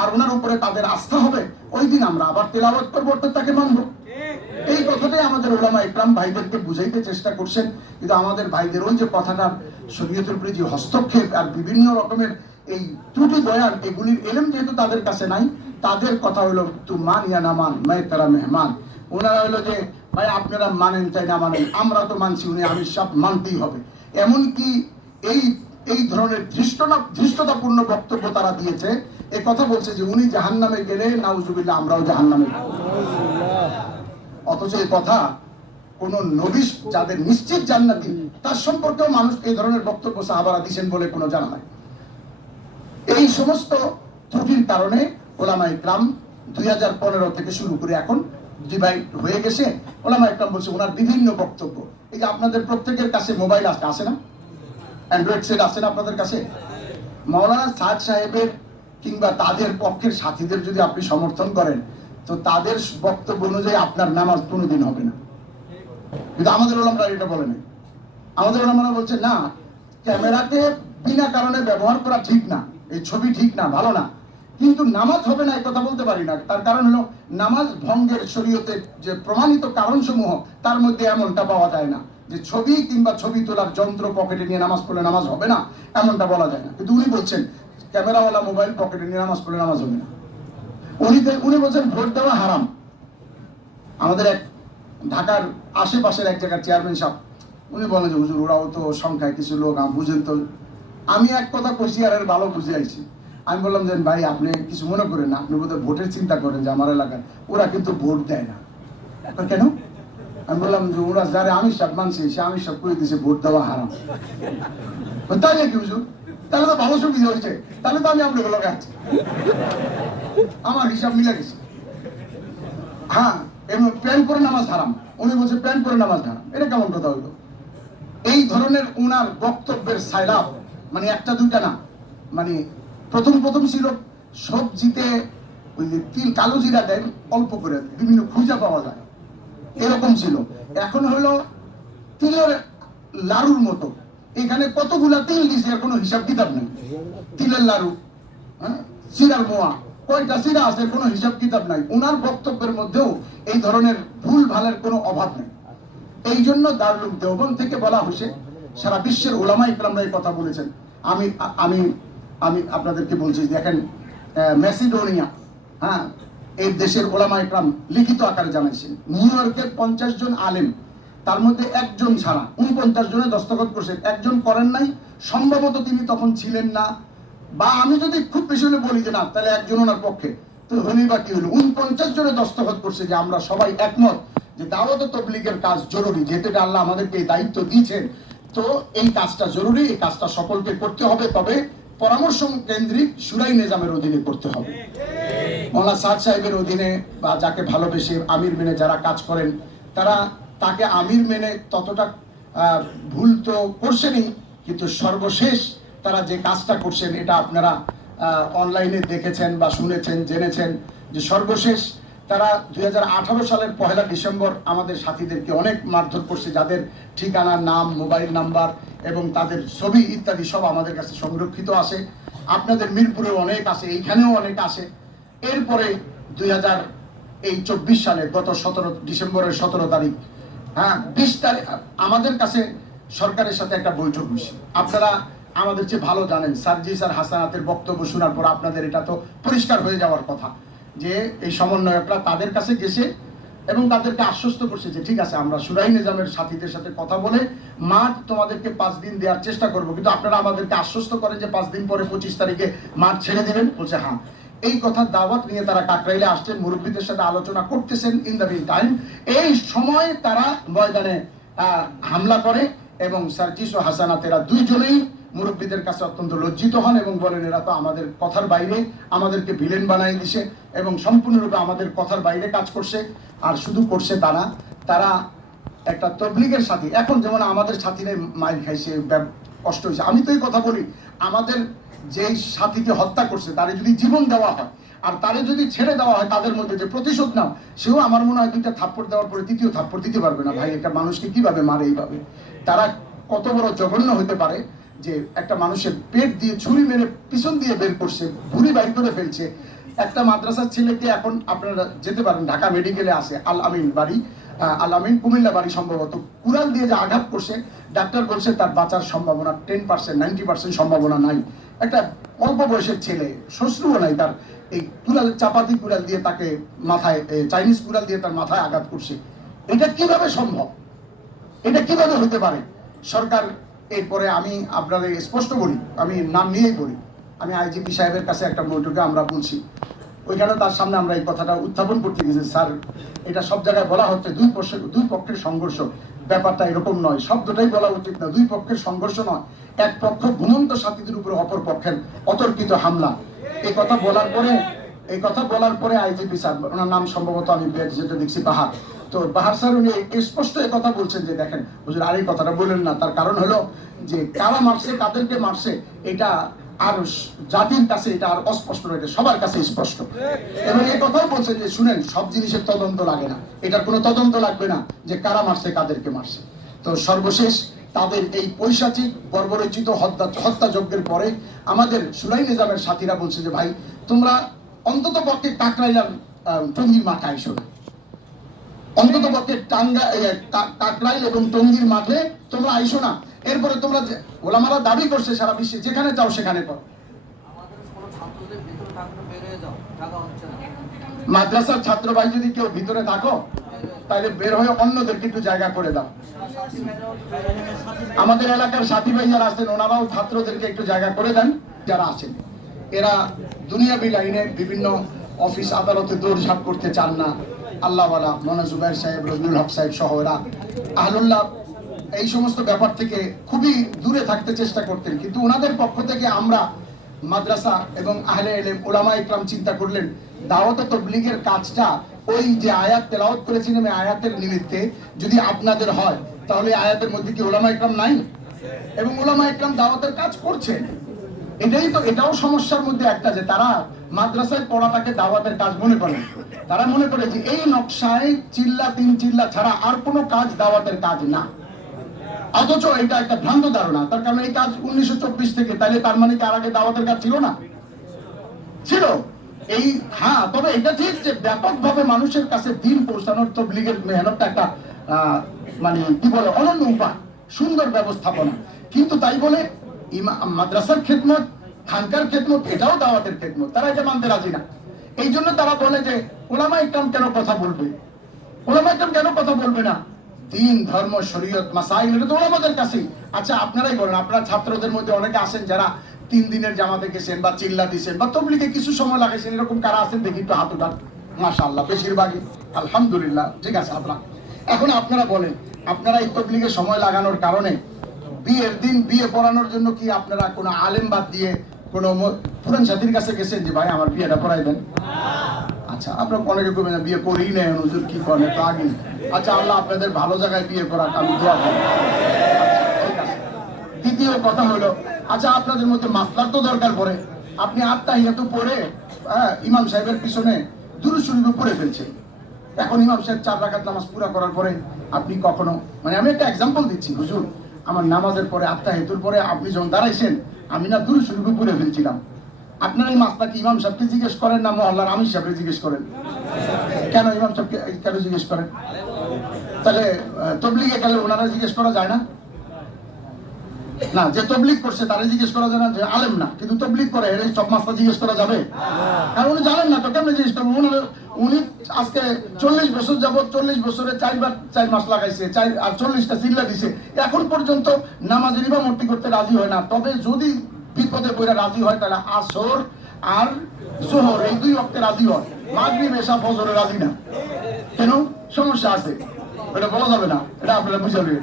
আর ওনার উপরে তাদের আস্থা হবে, ওই দিন আমরা আবার তেলাওয়াত করবো, তাকে মানবো। এই কথাটাই আমাদের উলামা ইকরাম ভাইদেরকে বুঝাইতে চেষ্টা করছেন, কিন্তু আমাদের ভাইদের ওই যে কথাটার শরীয়তের উপরে যে হস্তক্ষেপ আর বিভিন্ন রকমের এই ত্রুটি বয়ান, এগুলির এলেম যেহেতু তাদের কাছে নাই, তাদের কথা হলো তু মান ইয়া না মান মাই তারা মেহমান। ওনারা হলো যে ভাই আপনারা মানেন চাই না মানেন, আমরা তো মানছি, উনি আমি সব মানতেই হবে। এমনকি এই এই ধরনের ধৃষ্টতাপূর্ণ বক্তব্য তারা দিয়েছে, এ কথা বলছে যে উনি জাহান্নামে গেলে নাউজুবিল্লাহ আমরাও জাহান্নামে। অথচ এই কথা কোন নবী যাদের নিশ্চিত জান্নাতি তার সম্পর্কেও মানুষ এই ধরনের বক্তব্য সাহাবারা দিয়েছেন বলে কোনো জানা নাই। এই সমস্ত ত্রুটির কারণে ওলামা ইকরাম 2015 থেকে শুরু করে এখন ডিভাইড হয়ে গেছে। ওলামা ইকরাম বলছে ওনার বিভিন্ন বক্তব্য, এই যে আপনাদের প্রত্যেকের কাছে মোবাইল আছে না, অ্যান্ড্রয়েড সেট আছে না আপনাদের কাছে, মাওলানা সাদ সাহেবের কিংবা তাদের পক্ষের সাথীদের যদি আপনি সমর্থন করেন তো তাদের বক্তব্য অনুযায়ী আপনার নামাজ কোনোদিন হবে না। কিন্তু আমাদের ওলামারা এটা বলে নাই। আমাদের ওলামারা বলছে না, ক্যামেরাকে বিনা কারণে ব্যবহার করা ঠিক না, এই ছবি ঠিক না, ভালো না, কিন্তু নামাজ হবে না এই কথা বলতে পারি না। তার কারণ হলো নামাজ ভঙ্গের শরীয়তের যে প্রমাণিত কারণ সমূহ তার মধ্যে এমনটা পাওয়া যায় না যে ছবি কিংবা ছবি তোলার যন্ত্র পকেটে নিয়ে নামাজ পড়লে নামাজ হবে না, এমনটা বলা যায় না। কিন্তু উনি বলছেন ক্যামেরাওয়ালা মোবাইল পকেটে নিয়ে নামাজ পড়লে নামাজ হবে না। উনি বলছেন ভোট দেওয়া হারাম। আমাদের এক ঢাকার আশেপাশের এক জায়গার চেয়ারম্যান সাহেব উনি বলেন যে হুজুর ওরাও তো সংখ্যায় কিছু লোক বুঝেন তো। আমি এক কথা কইছি আর ভালো বুঝে আইছি। আমি বললাম যে ভাই আপনি কিছু মনে করেন না, আপনি বোধহয় ভোটের চিন্তা করেন যে আমার এলাকায় ওরা কিন্তু ভোট দেয় না। কেন? আমি বললাম যে ওরা যারা আমির সাহেব মানছে সে আমির সাহেব করে দিয়েছে ভোট দেওয়া হারাম। তাই নাকি হুজুর? তাহলে তো ভালো সুবিধা হয়েছে, তাহলে তো আমি আপনাকে লগে আছি, আমার হিসাব মিলে গেছে। হ্যাঁ, এবং প্যান করে নামাজ হারাম, উনি বলছে প্যান করে নামাজ হারাম, এটা কেমন কথা হইলো? এই ধরনের উনার বক্তব্যের সাইলাব মানে একটা দুইটা না, মানে প্রথম ছিল সবজিতে ওই যে তিল কালো জিরা দেন অল্প করে, বিভিন্ন খুঁজা পাওয়া যায়, এরকম ছিল। এখন হলো তিলের লাড়ুর মতো, এখানে কতগুলা তিল দিছে এর কোনো হিসাব কিতাব নেই। তিলের লাড়ু, হ্যাঁ, সিরার মোয়া, কয়টা সিরা আছে কোনো হিসাব কিতাব নাই। ওনার বক্তব্যের মধ্যেও এই ধরনের ভুল ভালের কোনো অভাব নেই। এই জন্য দারুল দেওবন্দ থেকে বলা হয়েছে, সারা বিশ্বের ওলামা ইকরামরা এই কথা বলেছেন। আমি আমি আমি আপনাদেরকে বলছি, দেখেন ম্যাসিডোনিয়া, হ্যাঁ, এই দেশের ওলামা ইকরাম লিখিত আকারে জানাইছেন নিউ ইয়র্কের 50 জন আলেম, তার মধ্যে একজন ছাড়া 49 জনে দস্তখত করছেন, একজন করেন নাই, সম্ভবত তিনি তখন ছিলেন না, বা আমি যদি খুব বেশি হলে বলি যে না তাহলে একজন ওনার পক্ষে, তো হলি বা কি হলো 49 জনে দস্তখত করছে যে আমরা সবাই একমত যে দাওয়াত ও তাবলীগের কাজ জরুরি, যেহেতু আল্লাহ আমাদেরকে এই দায়িত্ব দিয়েছেন, তো এই কাজটা জরুরি, এই কাজটা সকলকে করতে হবে, তবে পরামর্শ কেন্দ্রিক শুরাই নিজামের অধীনে করতে হবে। মাওলানা সাদ সাহেবের অধীনে বা যাকে ভালোবেসে আমির মেনে যারা কাজ করেন তারা তাকে আমির মেনে ততটা ভুল তো করছেনই, কিন্তু সর্বশেষ তারা যে কাজটা করছেন এটা আপনারা অনলাইনে দেখেছেন বা শুনেছেন, জেনেছেন যে সর্বশেষ তারা 2018 সালের 1 ডিসেম্বর আমাদের সাথীদেরকে অনেক মারধর করছে, যাদের ঠিকানা, নাম, মোবাইল নাম্বার এবং তাদের ছবি ইত্যাদি সব আমাদের কাছে সংরক্ষিত আছে। আপনাদের মিরপুরে অনেক আছে, এইখানেও অনেক আছে। এরপরে 2024 সালে গত 17 ডিসেম্বরের 17 তারিখ, হ্যাঁ 20 তারিখ আমাদের কাছে সরকারের সাথে একটা বৈঠক হয়েছে। আপনারা আমাদের চেয়ে ভালো জানেন, সার্জিস আর হাসানাতের বক্তব্য শোনার পর আপনাদের এটা তো পরিষ্কার হয়ে যাওয়ার কথা যে এই সমন্বয়করা তাদের কাছে গেছে এবং তাদেরকে আশ্বস্ত করছে যে ঠিক আছে আমরা শুরাই নিজামের সাথীদের সাথে কথা বলে মাঠ তোমাদেরকে 5 দিন দেওয়ার চেষ্টা করব, কিন্তু আপনারা আমাদেরকে আশ্বস্ত করেন যে 5 দিন পরে 25 তারিখে মাঠ ছেড়ে দেবেন। বলছে হ্যাঁ। এই কথার দাওয়াত নিয়ে তারা কাকরাইলে আসছেন, মুরব্বীদের সাথে আলোচনা করতেছেন। ইন দ্য মিন টাইম এই সময় তারা ময়দানে হামলা করে এবং সার্জিস ও হাসানাতেরা দুইজনেই মুরব্বীদের কাছে অত্যন্ত লজ্জিত হন এবং বলেন এরা তো আমাদের কথার বাইরে, আমাদেরকে ভিলেন বানাই দিছে এবং সম্পূর্ণরূপে আমাদের কথার বাইরে কাজ করছে। আর শুধু করছে তারা, তারা একটা তবলিগের সাথী, এখন যেমন আমাদের সাথীরাই মাইল খাইছে, কষ্ট হয়েছে। আমি তো এই কথা বলি, আমাদের যেই সাথীকে হত্যা করছে তারে যদি জীবন দেওয়া হয় আর তারে যদি ছেড়ে দেওয়া হয়, তাদের মধ্যে যে প্রতিশোধ নাও, সেও আমার মনে হয় 2টা থাপ্পড় দেওয়ার পরে 3য় থাপ্পড় দিতে পারবে না। ভাই একটা মানুষকে কিভাবে মারে এইভাবে? তারা কত বড় জঘন্য হতে পারে যে একটা মানুষের পেট দিয়ে ছুরি মেরে পিছন দিয়ে বের করছে, ভুঁড়ি বাইর করে ফেলছে। একটা মাদ্রাসার ছেলেকে এখন আপনারা যেতে পারেন, ঢাকা মেডিকেলে আছে, আল আমিন বাড়ি, আলামিন কুমিল্লা বাড়ি সম্ভবত, কুড়াল দিয়ে যে আঘাত করছে, ডাক্তার বলছে তার বাঁচার সম্ভাবনা 10%, 90% সম্ভাবনা নাই। একটা অল্প বয়সের ছেলে, শ্বশ্রুও নাই তার, এই কুড়াল, চাপাতি কুড়াল দিয়ে তাকে মাথায়, চাইনিজ কুড়াল দিয়ে তার মাথায় আঘাত করছে। এটা কিভাবে সম্ভব? এটা কিভাবে হতে পারে? সরকার, এরপরে আমি আপনাদের স্পষ্ট বলি, আমি নাম নিয়েই বলি, আমি আইজিপি সাহেবের কাছে একটা বৈঠকে আমরা বলছি, ওইখানে তার সামনে আমরা এই কথাটা উত্থাপন করতে গেছি, স্যার এটা সব জায়গায় বলা হচ্ছে দুই পক্ষের সংঘর্ষ, ব্যাপারটা এরকম নয়, শব্দটাই বলা উচিত না, দুই পক্ষের সংঘর্ষ নয়, এক পক্ষ ঘুমন্ত সাথীদের উপরে অপর পক্ষের অতর্কিত হামলা। এই কথা বলার পরে আইজিপি স্যার, ওনার নাম সম্ভবত আমি যেটা দেখছি বাহার, তো বাহার স্যার উনি স্পষ্ট এই কথা বলছেন যে দেখেন হুজুর, আর এই কথাটা বলেন না, তার কারণ হলো যে কারা মারছে, কাদেরকে মারছে, এটা আর জাতির কাছে এটা আর অস্পষ্ট নয়, এটা সবার কাছে স্পষ্ট। এবং এই কথাও বলছেন যে শুনেন, সব জিনিসের তদন্ত লাগে না, এটার কোনো তদন্ত লাগবে না যে কারা মারছে, কাদেরকে মারছে। তো সর্বশেষ তাদের এই পৈশাচিক বর্বরচিত হত্যাযজ্ঞের পরে আমাদের সুরাই নিজামের সাথীরা বলছে যে ভাই, তোমরা অন্তত পক্ষে কাকরাইলার টঙ্গীর মাঠে আইসো না, অন্তত পক্ষে কাকরাইল এবং টঙ্গীর মাঠে তোমরা আইসো না। এরপরে তোমরা, ওলামারা দাবি করছে সারা বিশ্বে যেখানে চাও সেখানে করো। মাদ্রাসার ছাত্র ভাই যদি কেউ ভিতরে থাকো, তাহলে বের হয়ে অন্যদেরকে একটু জায়গা করে দাও। আমাদের এলাকার সাথী ভাই যারা আছেন, ওনারাও ছাত্রদেরকে একটু জায়গা করে দেন যারা আছেন। এরা দুনিয়াবি লাইনে বিভিন্ন অফিস আদালতে দৌড়ঝাঁপ করতে চান না। আল্লাহওয়ালা মৌলানা জুবাইর সাহেব, রবিউল হক সাহেব সহ এরা আহলুল্লাহ এই সমস্ত ব্যাপার থেকে খুবই দূরে থাকতে চেষ্টা করতেন। কিন্তু ওনাদের পক্ষ থেকে আমরা মাদ্রাসা এবং আহলে ইলম উলামা ইকরাম চিন্তা করলেন, দাওয়াত ও তাবলীগের কাজটা ওই যে আয়াত তেলাওয়াত করেছিলেন, এই আয়াতের নিমিত্তে যদি আপনাদের হয়, তাহলে আয়াতের মধ্যে কি উলামা ইকরাম নাই? এবং উলামা ইকরাম দাওয়াতের কাজ করছেন। এটাও সমস্যার মধ্যে একটা, যে তারা মাদ্রাসায় পড়াটাকে দাওয়াতের কাজ মনে করেন। তারা মনে করে যে এই নকশায় চিল্লা তিন চিল্লা ছাড়া আর কোনো কাজ দাওয়াতের কাজ না। অথচ এটা একটা ভ্রান্ত ধারণা। তার কারণ এই কাজ 1924 থেকে, তাহলে তার মানে কি আর আগে দাওয়াতের কাজ ছিল না? ছিল। হ্যাঁ, তবে এটা ঠিক যে ব্যাপকভাবে মানুষের কাছে দিন পৌঁছানোর তাবলীগের মেহনতটা একটা মানে কি বলে, অনন্য উপায়, সুন্দর ব্যবস্থাপনা। কিন্তু তাই বলে মাদ্রাসার খেদমত, খানকার খেদমত, এটাও দাওয়াতের খেদমত, তারা এটা মানতে রাজি না। এই জন্য তারা বলে যে উলামা ইকরাম কেন কথা বলবে, উলামা ইকরাম কেন কথা বলবে না? দিন, ধর্ম, শরীয়ত, মাসাইল, এটা তো ওলামাদের কাছেই। আচ্ছা আপনারাই বলেন, আপনারা ছাত্রদের মধ্যে অনেকে আছেন যারা 3 দিনের জামাতে গেছেন বা চিল্লা দিয়েছেন বা তবলিগে কিছু সময় লাগাইছেন, এরকম কারা আছেন দেখি একটু হাত উঠান। মাশাআল্লাহ, বেশিরভাগই আলহামদুলিল্লাহ, ঠিক আছে। এখন আপনারা বলেন, আপনারা এই তবলিগে সময় লাগানোর কারণে বিয়ের দিন বিয়ে পড়ানোর জন্য কি আপনারা কোনো আলেম বাদ দিয়ে কোনো পুরান সাথীর কাছে গেছেন যে ভাই আমার বিয়েটা পড়াই দেন? আচ্ছা, আপনারা অনেকে করবেন বিয়ে করেই নেই, হুজুর কি করেন তো আগে। আচ্ছা, আল্লাহ আপনাদের ভালো জায়গায় বিয়ে করার আমি দোয়া করি। ঠিক আছে। দ্বিতীয় কথা হলো, আচ্ছা আপনাদের মধ্যে মাসলার তো দরকার পড়ে, আপনি আত্মাহিয়াতু পড়ে ইমাম সাহেবের পিছনে দুরূদ শরীফ পড়ে ফেলছেন। এখন ইমাম সাহেব 4 রাকাত নামাজ পুরা করার পরে আপনি কখনো, মানে আমি একটা এক্সাম্পল দিচ্ছি, হুজুর আমার নামাজের পরে আত্মাহিয়াতুর পরে আপনি যখন দাঁড়াইছেন, আমি না দুরূদ শরীফ পড়ে ফেলছিলাম। আপনার এই মাসলা কি ইমাম সাহেবকে জিজ্ঞেস করেন না মহল্লার আমির সাহেবকে জিজ্ঞেস করেন? কেন ইমাম সাহেবকে কেন জিজ্ঞেস করেন? তাহলে তবলিগে গেলে ওনারা জিজ্ঞেস করা যায় না? না, যে তবলিগ করছে তারা জিজ্ঞেস করা যায় না? যে আলেম না কিন্তু তবলিগ করে, এই সব মাসলা জিজ্ঞেস করা যাবে? কারণ উনি জানেন না তো কেমনে জিজ্ঞেস করবেন? উনি আজকে 40 বছর যাবত, 40 বছরে 4 মাস লাগাইছে, 40টা চিল্লা দিছে, এখন পর্যন্ত নামাজের ইমামতি করতে রাজি হয় না। তবে যদি বিপদে পড়ে রাজি হয়, তাহলে আসর আর জোহর এই 2 ওয়াক্তে রাজি হয়, মাগরিব এশা ফজরে রাজি না। কেন? সমস্যা আছে, এটা বলা যাবে না, এটা আপনারা বুঝাবেন।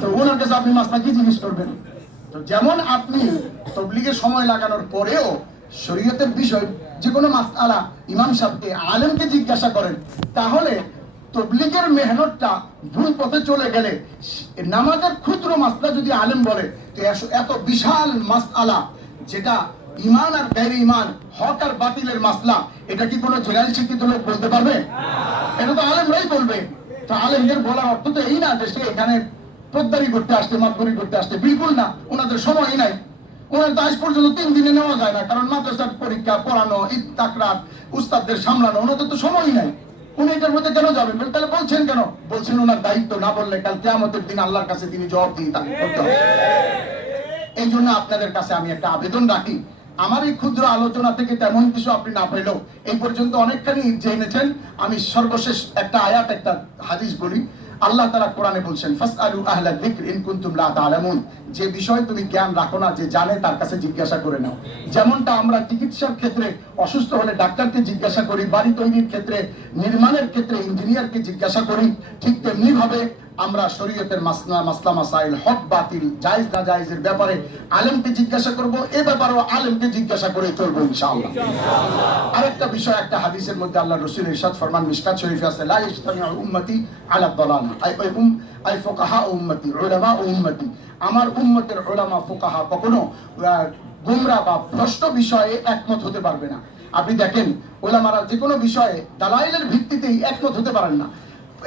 তো ওনার কাছে আপনি মাসলা কি জিজ্ঞেস করবেন? তো যেমন আপনি তবলিগের সময় লাগানোর পরেও শরীয়তের বিষয় যে কোনো মাসআলা ইমাম সাহেবকে, আলেমকে জিজ্ঞাসা করেন, তাহলে তবলিগের মেহনতটা ভুল পথে চলে গেলে নামাজের ক্ষুদ্র মাসলা যদি আলেম বলে, তো এত বিশাল মাসআলা যেটা ইমান আর গায়রে ইমান, হক আর বাতিলের মাসলা, এটা কি কোনো জেনারেল শিক্ষিত লোক বলতে পারবে? এটা তো আলেমরাই বলবে। তো আলেমদের বলার অর্থ তো এই না যে সে এখানে পদ্মারি করতে আসছে, মাতবরি করতে আসছে, বিলকুল না। ওনাদের সময়ই নাই, ওনার তো আজ পর্যন্ত 3 দিনে নেওয়া যায় না, কারণ মাদ্রাসার পরীক্ষা, পড়ানো, ঈদ তাকরাত, উস্তাদদের সামলানো, ওনাদের তো সময়ই নাই। উনি এটার মধ্যে কেন যাবেন? তাহলে বলছেন কেন? বলছেন ওনার দায়িত্ব, না বললে কাল কিয়ামতের দিন আল্লাহর কাছে তিনি জবাবদিহি করতে হবে। এই জন্য আপনাদের কাছে আমি একটা আবেদন রাখি, আমার এই ক্ষুদ্র আলোচনা থেকে তেমন কিছু আপনি না পেলেও এই পর্যন্ত অনেকখানি জেনেছেন। আমি সর্বশেষ একটা আয়াত, একটা হাদিস বলি। আল্লাহ তাআলা কোরআনে বলছেন, ফাসআলু আহলা যিকর ইন কুনতুম লা তা'লামুন, যে বিষয় তুমি জ্ঞান রাখো না, যে জানে তার কাছে জিজ্ঞাসা করে নাও। যেমনটা আমরা চিকিৎসার ক্ষেত্রে অসুস্থ হলে ডাক্তারকে জিজ্ঞাসা করি, বাড়ি তৈরির ক্ষেত্রে, নির্মাণের ক্ষেত্রে ইঞ্জিনিয়ারকে জিজ্ঞাসা করি, ঠিক তেমনি ভাবে আমরা শরীয়তের মাসলা মাসাইল, হক বাতিল, জায়েজ না জায়েজের ব্যাপারে আলেমকে জিজ্ঞাসা করব, এ ব্যাপারেও আলেমকে জিজ্ঞাসা করে চলবো ইনশাআল্লাহ। আরেকটা বিষয়, একটা হাদিসের মধ্যে আল্লাহ রাসূল ইরশাদ ফরমান, মিশকাত শরীফে আছে, লা ইজতামিউ উম্মতি আলা দালালা আই ফুকাহা উম্মতি উলামা উম্মতি, আমার উম্মতের উলামা ফুকাহা কখনো গোমরা বা ভ্রষ্ট বিষয়ে একমত হতে পারবে না। আপনি দেখেন উলামারা যে কোনো বিষয়ে দালাইলের ভিত্তিতেই একমত হতে পারেন না।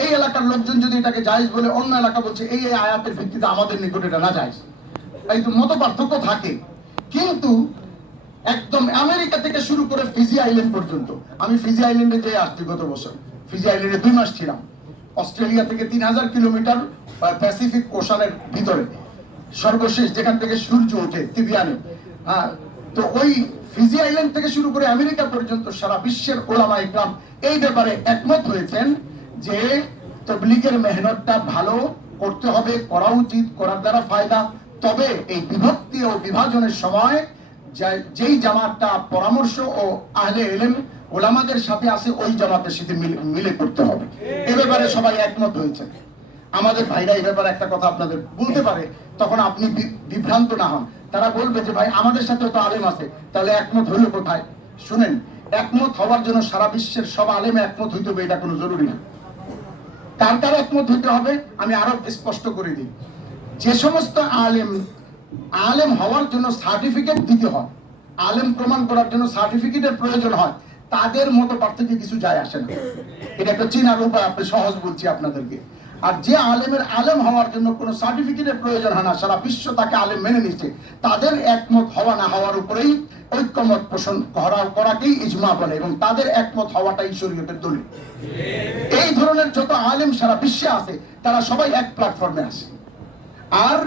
এই এলাকার লোকজন যদি এটাকে জায়েজ বলে, অন্য এলাকা বলছে এই আয়াতের ভিত্তিতে আমাদের নিকট এটা না জায়েজ। এই তো মত পার্থক্য থাকে। কিন্তু একদম আমেরিকা থেকে শুরু করে ফিজি আইল্যান্ড পর্যন্ত, আমি ফিজি আইল্যান্ডে যে আসছি গত বছর, ফিজি আইল্যান্ডে 2 মাস ছিলাম। অস্ট্রেলিয়া থেকে 3000 কিলোমিটার প্যাসিফিক ওশানের ভিতরে, সর্বশেষ যেখান থেকে সূর্য ওঠে তিবিয়ানে। তো ওই ফিজি আইল্যান্ড থেকে শুরু করে আমেরিকা পর্যন্ত সারা বিশ্বের ওলামা ইকরাম এই ব্যাপারে একমত হয়েছেন যে তাবলীগের মেহনতটা ভালো করতে হবে, করা উচিত, করার দ্বারা ফায়দা। তবে এই বিভক্তি ও বিভাজনের সময় যেই জামাতটা পরামর্শ ও আহলে ইলম ওলামাদের সাথে আছে, ওই জামাতের সাথে মিলে করতে হবে। এ ব্যাপারে সবাই একমত হয়েছে। আমাদের ভাইরা এই ব্যাপারে একটা কথা আপনাদের বলতে পারে, তখন আপনি বিভ্রান্ত না হন। তারা বলবে যে ভাই আমাদের সাথে তো আলেম আছে, তাহলে একমত হইল কোথায়? শুনেন, একমত হওয়ার জন্য সারা বিশ্বের সব আলেম একমত হইতে হবে এটা কোনো জরুরি না। কার একমত হইতে হবে আমি আরো স্পষ্ট করে দিই। যে সমস্ত আলেম হওয়ার জন্য সার্টিফিকেট দিতে হয়, আলেম প্রমাণ করার জন্য সার্টিফিকেটের প্রয়োজন হয়, তাদের মতো পার্থক্য কিছু যায় আসে না। এটা একটা চিনার উপায়, আপনি সহজ বলছি আপনাদেরকে। আর যে আলেম হওয়ার জন্য কোনো সার্টিফিকেটের প্রয়োজন হয় না, সারা বিশ্ব তাকে আলেম মেনে নিচ্ছে, তাদের একমত হওয়া না হওয়ার উপরেই ঐক্যমত পোষণ করাকেই ইজমা বলে, এবং তাদের একমত হওয়াটাই শরীয়তের দলিল। এই ধরনের যত আলেম সারা বিশ্বে আছে, তারা সবাই এক প্ল্যাটফর্মে আসে। আর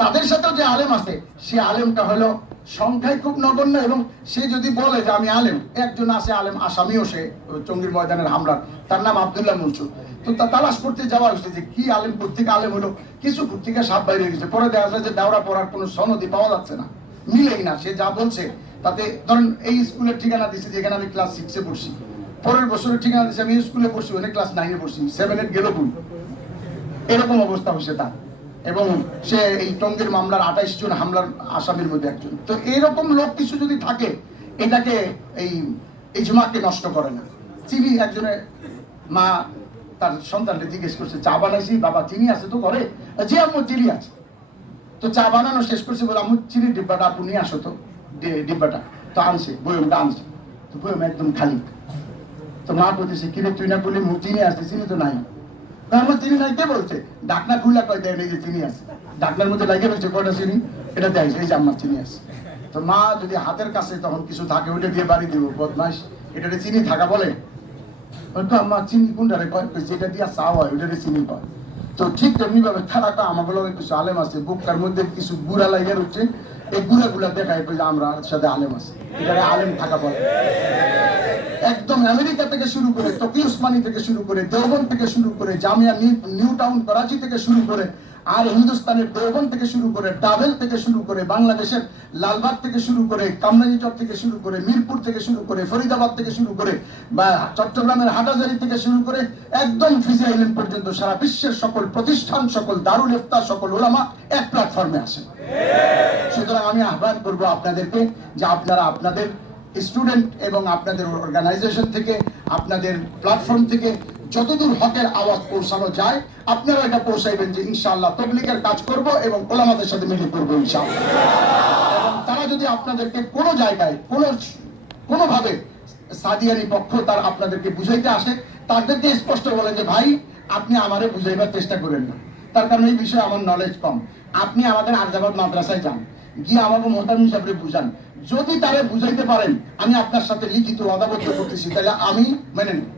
তাদের সাথেও যে আলেম আছে, সে আলেমটা হলো সংখ্যায় খুব নগণ্য, এবং সে যদি বলে যে আমি আলেম, একজন আছে আলেম, আসামিও সে টঙ্গীর ময়দানের হামলার, তার নাম আব্দুল্লাহ মনসুর। তো তা তালাশ করতে যাওয়া হয়েছে যে কি আলেম, পত্রিকা আলেম হলো, কিছু পত্রিকা সাপ বাইরে গেছে। পরে দেখা যায় যে দাওরা পড়ার কোনো সনদি পাওয়া যাচ্ছে না, মিলেই না। সে যা বলছে তাতে, ধরেন এই স্কুলের ঠিকানা দিচ্ছে যেখানে আমি ক্লাস 6-এ পড়ছি, পরের বছরের ঠিকানা দিচ্ছে আমি স্কুলে পড়ছি, ওখানে ক্লাস 9-এ পড়ছি, 7-এ গেল কই, এরকম অবস্থা হয়েছে তার। এবং সে এই টঙ্গীর মামলার 28 জন হামলার আসামির মধ্যে একজন। তো এইরকম লোক কিছু যদি থাকে, এটাকে এই ইজমাকে নষ্ট করে না। চিনি একজনের মা তার সন্তানকে জিজ্ঞেস করছে, চা বানাইছি বাবা, চিনি আছে তো ঘরে? জি আম্মু, চিনি আছে। তো চা বানানো শেষ করছে, বলে আম্মু চিনির ডিব্বাটা আপনি নিয়ে আসো তো, ডিব্বাটা। তো আনছে, বয়মটা আনছে, তো বয়ম একদম খালি। তো মা বলতেছে, কিরে তুই না বলি চিনি আসছে, চিনি তো নাই। আমার চিনি নাই কে বলছে? ডাকনা খুললা কয় দেয়, যে চিনি আছে, ডাকনার মধ্যে লাগে রয়েছে কয়টা চিনি, এটা দেয়, এই যে আমার চিনি আছে। তো মা যদি হাতের কাছে তখন কিছু থাকে, ওইটা দিয়ে বাড়ি দিব, বদমাস, এটাতে চিনি থাকা বলে? আমার চিনি কোনটারে কয়, যেটা দিয়া চা হয় ওইটারে চিনি কয়। তো ঠিক তেমনি ভাবে তারা আমাকে লগে কিছু আলেম আছে, বুকটার মধ্যে কিছু গুড়া লাগিয়ে রয়েছে, এই গুড়া দেখায় যে আমরা সাথে আলেম আছে, এটারে আলেম থাকা বলে। একদম আমেরিকা থেকে শুরু করে, তকি উসমানী থেকে শুরু করে, দেওবন্দ থেকে শুরু করে, জামিয়া নিউ টাউন করাচি থেকে শুরু করে, আর হিন্দুস্তানের দেওবন্দ থেকে শুরু করে, ডাবেল থেকে শুরু করে, বাংলাদেশের লালবাগ থেকে শুরু করে, কামরাঙ্গীরচর থেকে শুরু করে, মিরপুর থেকে শুরু করে, ফরিদাবাদ থেকে শুরু করে, বা চট্টগ্রামের হাটাজারি থেকে শুরু করে, একদম ফিজি আইল্যান্ড পর্যন্ত সারা বিশ্বের সকল প্রতিষ্ঠান, সকল দারুল ইফতার, সকল ওলামা এক প্ল্যাটফর্মে আসে। সুতরাং আমি আহ্বান করবো আপনাদেরকে যে আপনারা আপনাদের স্টুডেন্ট এবং আপনাদের অর্গানাইজেশন থেকে, আপনাদের প্ল্যাটফর্ম থেকে যতদূর হকের আওয়াজ পৌঁছানো যায়, আপনারা এটা পৌঁছাইবেন যে ইনশাআল্লাহ তাবলীগের কাজ করব এবং ওলামাদের সাথে মিলে করবো ইনশাআল্লাহ। এবং তারা যদি আপনাদেরকে কোনো জায়গায় কোনোভাবে সাদিয়ানি পক্ষ তার আপনাদেরকে বুঝাইতে আসে, তাদেরকে স্পষ্ট বলেন যে ভাই আপনি আমারে বুঝাইবার চেষ্টা করেন না, তার কারণ এই বিষয়ে আমার নলেজ কম। আপনি আমাদের আরজাবাদ মাদ্রাসায় যান, গিয়ে আমাকে মোহতামিম সাহেবরে বুঝান। যদি তারা বুঝাইতে পারেন আমি আপনার সাথে লিখিত ওয়াদাবদ্ধ করতেছি, তাহলে আমি মেনে নিই।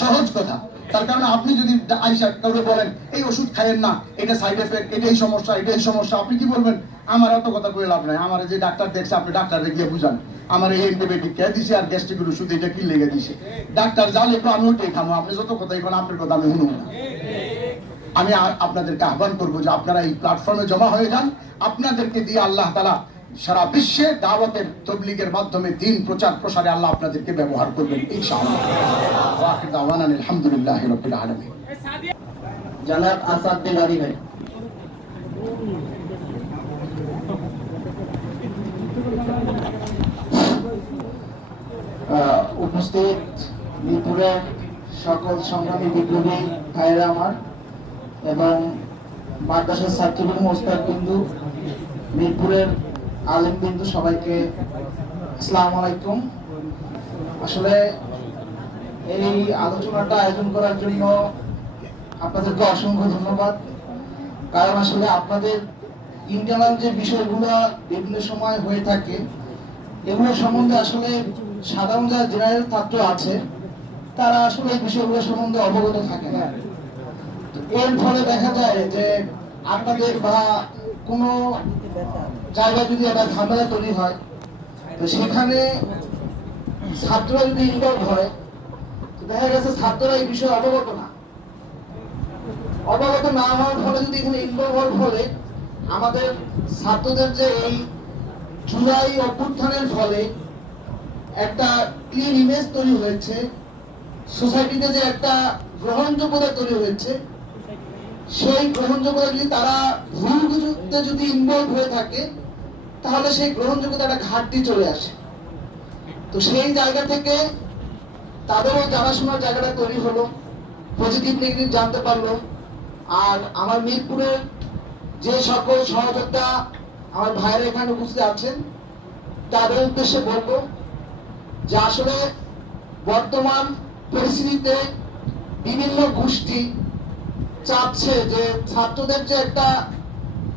সহজ কথা। তার কারণে আপনি যদি আইসা কাউকে বলেন এই ওষুধ খাইয়েন না, এটা সাইড এফেক্ট, এটাই সমস্যা, এটাই সমস্যা, আপনি কি বলবেন? আমার অত কথা কয়ে লাভ নাই, আমার যে ডাক্তার দেখছে আপনি ডাক্তারে গিয়ে বুঝান আমার এই অ্যান্টিবায়োটিক কে দিছে আর গ্যাস্ট্রিকের ওষুধ এটা কি লেগে দিছে। ডাক্তার যা লিখবো আমি ওটাই খাবো, আপনি যত কথা এখন আপনার কথা আমি শুনবো না। আমি আপনাদেরকে আহ্বান করবো যে আপনারা এই প্ল্যাটফর্মে জমা হয়ে যান। আপনাদেরকে দিয়ে আল্লাহ তাআলা সারা বিশ্বে দাওয়াতের তবলিগের মাধ্যমে দ্বীন প্রচার প্রসারে আল্লাহ আপনাদেরকে ব্যবহার করবেন ইনশাআল্লাহ। ওয়া আখিরু দাওয়ানা আলহামদুলিল্লাহি রাব্বিল আলামিন। জনাব আসাদ বিন আলী ভাই। উপস্থিত মিরপুরের সকল সংগ্রামী বিপ্লবী ভাইরা আমার এবং মাদ্রাসার ছাত্রবৃন্দ, ওস্তাদ বিন্দু, মিরপুরের আলেম বিন্দু, সবাইকে আসসালামু আলাইকুম। আসলে এই আলোচনাটা আয়োজন করার জন্য আপনাদেরকে অসংখ্য ধন্যবাদ। কারণ আসলে আপনাদের ইন্টারনাল যে বিষয়গুলো বিভিন্ন সময় হয়ে থাকে এগুলো সম্বন্ধে আসলে সাধারণ যারা জেনারেল ছাত্র আছে তারা আসলে এই বিষয়গুলো সম্বন্ধে অবগত থাকে না। এর ফলে দেখা যায় যে আপনাদের বা কোনো জায়গায় যদি একটা ঝামেলা তৈরি হয় তো সেখানে ছাত্ররা যদি ইনভলভ হয় তো দেখা গেছে ছাত্ররা এই বিষয়ে অবগত না হওয়ার ফলে যদি এখানে ইনভলভ হওয়ার ফলে আমাদের ছাত্রদের যে এই জুলাই অভ্যুত্থানের ফলে একটা ক্লিন ইমেজ তৈরি হয়েছে, সোসাইটিতে যে একটা গ্রহণযোগ্যতা তৈরি হয়েছে, সেই গ্রহণযোগ্যতা যদি তারা ভুলগুলোতে যদি ইনভলভ হয়ে থাকে তাহলে সেই গ্রহণযোগ্যতা একটা ঘাটতি চলে আসে। তো সেই জায়গা থেকে তাদেরও জানাশোনার জায়গাটা তৈরি হলো, পজিটিভ নেগেটিভ জানতে পারলো। আর আমার মিরপুরের যে সকল সহযোদ্ধা আমার ভাইয়েরা এখানে উপস্থিত আছেন তাদের উদ্দেশ্যে বলবো যে আসলে বর্তমান পরিস্থিতিতে বিভিন্ন গোষ্ঠী চাচ্ছে যে ছাত্রদের যে একটা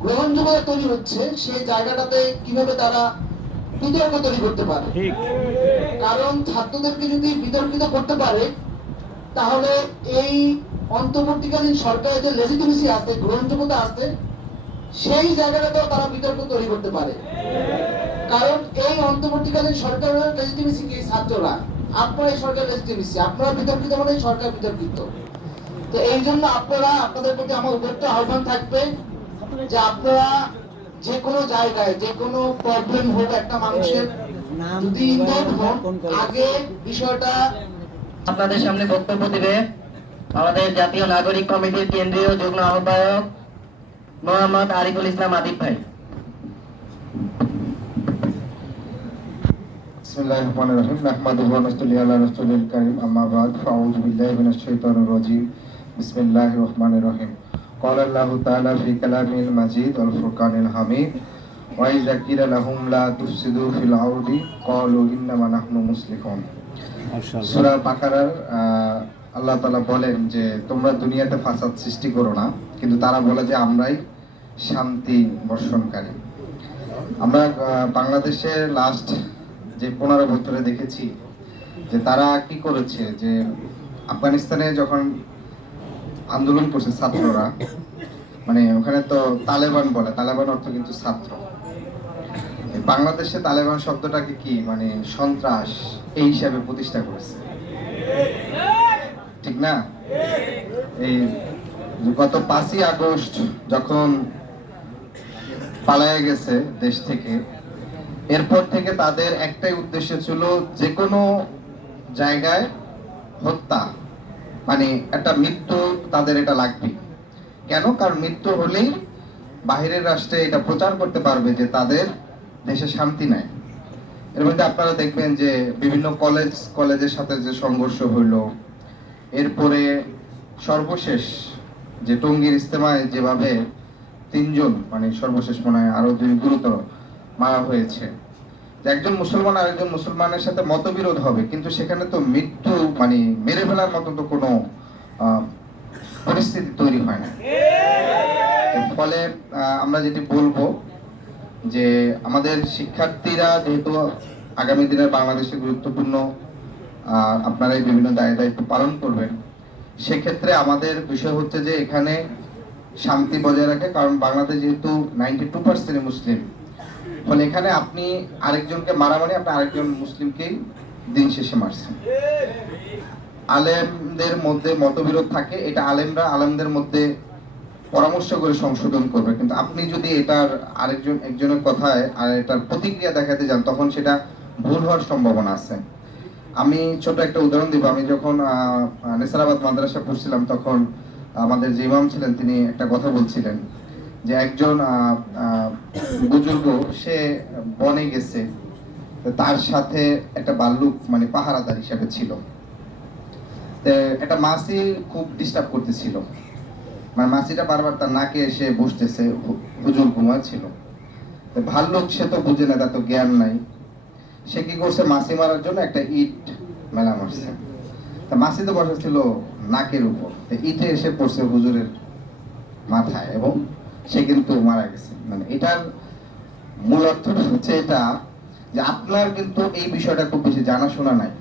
গ্রহণযোগ্যতা তৈরি হচ্ছে সেই জায়গাটাতে কিভাবে তারা বিতর্ক তৈরি করতে পারে। কারণ ছাত্রদেরকে যদি বিতর্কিত করতে পারে তাহলে এই অন্তর্বর্তীকালীন সরকারের যে লেজিটিমেসি আছে, গ্রহণযোগ্যতা আছে, সেই জায়গাটাতেও তারা বিতর্ক তৈরি করতে পারে। কারণ এই অন্তর্বর্তীকালীন সরকারের লেজিটিমেসি কি? ছাত্ররা। আপনারা এই সরকারের লেজিটিমেসি, আপনারা বিতর্কিত মানে সরকার বিতর্কিত। তো এই জন্য আপনাদের প্রতি আমার উদ্দেশ্য আহ্বান থাকবে যে আপনারা যে কোনো জায়গায় যে কোনো প্রবলেম হোক একটা মানুষের যদি ইনভলভ হন, আগে বিষয়টা আপনাদের সামনে বক্তব্য দিবে আমাদের জাতীয় নাগরিক কমিটির কেন্দ্রীয় যুগ্ম আহ্বায়ক মোহাম্মদ আরিফুল ইসলাম আদিব ভাই। বিসমিল্লাহির রহমানির রহিম। নাহমাদুহু ওয়া নুসাল্লি আলা রাসূলিল কারীম। আম্মা বা'দ। ফাআউযু বিল্লাহি মিনাশ শাইতানির রাজীম। বিসমিল্লাহির রহমানির রহিম। ক্বালা আল্লাহু তাআলা ফি কালামিল মাজিদ ওয়াল ফুরকানিল হামিদ ওয়া ইযা কিলা লাহুম লা তুফসিদু ফিল আরদি ক্বালু ইন্নামা নাহনু মুসলিহুন। সূরা বাকারার আল্লাহ তাআলা বলেন যে তোমরা দুনিয়াতে ফাসাদ সৃষ্টি করো না, কিন্তু তারা বলে যে আমরাই শান্তি বর্ষণকারী। আমরা বাংলাদেশের লাস্ট যে 15 বছরে দেখেছি যে তারা কি করেছে, যে আফগানিস্তানে যখন আন্দোলন করছে ছাত্ররা, মানে ওখানে তো তালেবান বলে, তালেবান অর্থ কিন্তু ছাত্র। বাংলাদেশে তালেবান শব্দটাকে কি মানে সন্ত্রাস এই হিসাবে প্রতিষ্ঠা করেছে, ঠিক না? এই গত 5ই আগস্ট যখন পালায়ে গেছে দেশ থেকে, এরপর থেকে তাদের একটাই উদ্দেশ্য ছিল যে কোনো জায়গায় হত্যা, মানে একটা মৃত্যু তাদের এটা লাগবে। কেন? কারণ মৃত্যু হলেই বাহিরের রাষ্ট্রে এটা প্রচার করতে পারবে যে তাদের দেশে শান্তি নাই। এর মধ্যে আপনারা দেখবেন যে বিভিন্ন কলেজের সাথে যে সংঘর্ষ হইল, এরপরে সর্বশেষ যে টঙ্গীর ইজতেমায় যেভাবে 3 জন, মানে সর্বশেষ মনে হয় আরো 2 গুরুতর মারা হয়েছে। একজন মুসলমান আর একজন মুসলমানের সাথে মতবিরোধ হবে, কিন্তু সেখানে তো মৃত্যু মানে মেরে ফেলার মতো তো কোনো পরিস্থিতি তৈরি হয় না। ফলে আমরা যেটি বলবো যে আমাদের শিক্ষার্থীরা যেহেতু আগামী দিনের বাংলাদেশে গুরুত্বপূর্ণ আপনারা এই বিভিন্ন দায়িত্ব পালন করবেন। সেক্ষেত্রে আমাদের বিষয় হচ্ছে যে এখানে শান্তি বজায় রাখে, কারণ বাংলাদেশ যেহেতু 92% মুসলিম, ফলে এখানে আপনি আরেকজনকে মারা মানে আপনি আরেকজন মুসলিমকেই দিন শেষে মারছেন। আলেমদের মধ্যে মতবিরোধ থাকে, এটা আলেমদের মধ্যে পরামর্শ করে সংশোধন করবে, কিন্তু আপনি যদি এটার একজনের কথায় আর এটার প্রতিক্রিয়া দেখাতে যান তখন সেটা ভুল হওয়ার সম্ভাবনা আছে। আমি ছোট একটা উদাহরণ দিব। আমি যখন নেসারাবাদ মাদ্রাসা পড়ছিলাম তখন আমাদের যে ইমাম ছিলেন তিনি একটা কথা বলছিলেন যে একজন বুজুর্গ সে বনে গেছে, তার সাথে একটা ভাল্লুক মানে পাহারাদার হিসেবে ছিল। একটা মাছি খুব ডিস্টার্ব করতেছিল, মানে মাছিটা বারবার তার নাকে এসে বসতেছে, হুজুর ঘুমাচ্ছিল। ভাল্লুক সে তো বুঝে না, তার তো জ্ঞান নাই, সে কি করছে মাছি মারার জন্য একটা ইট মেলা মারছে। মাছি তো বসা ছিল নাকের উপর, ইটে এসে পড়ছে হুজুরের মাথায় এবং সে কিন্তু মারা গেছে। মানে এটার মূল অর্থটা হচ্ছে এটা যে আপনার কিন্তু এই বিষয়টা খুব বেশি জানাশোনা নাই।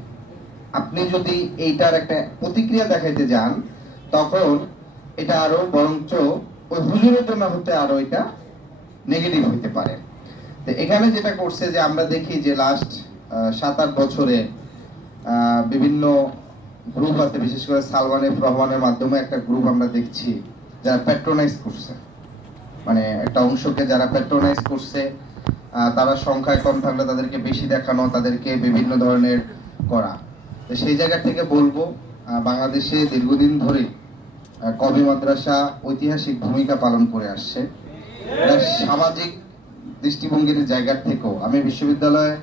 আপনি যদি এইটার একটা প্রতিক্রিয়া দেখাইতে যান তখন এটা আরো বরঞ্চ ওই হুজুরের জন্য হতে আরো এটা নেগেটিভ হইতে পারে। তো এখানে যেটা করছে যে আমরা দেখি যে লাস্ট 7-8 বছরে বিভিন্ন গ্রুপ আছে, বিশেষ করে সালমান এফ রহমানের মাধ্যমে একটা গ্রুপ আমরা দেখছি যারা প্যাট্রোনাইজ করছে, মানে একটা অংশকে যারা প্যাট্রোনাইজ করছে, তারা সংখ্যায় কম থাকলে তাদেরকে বেশি দেখানো, তাদেরকে বিভিন্ন ধরনের করা। তো সেই জায়গা থেকে বলবো বাংলাদেশে দীর্ঘদিন ধরে কওমি মাদ্রাসা ঐতিহাসিক ভূমিকা পালন করে আসছে। এটা সামাজিক দৃষ্টিভঙ্গির জায়গা থেকেও, আমি বিশ্ববিদ্যালয়ে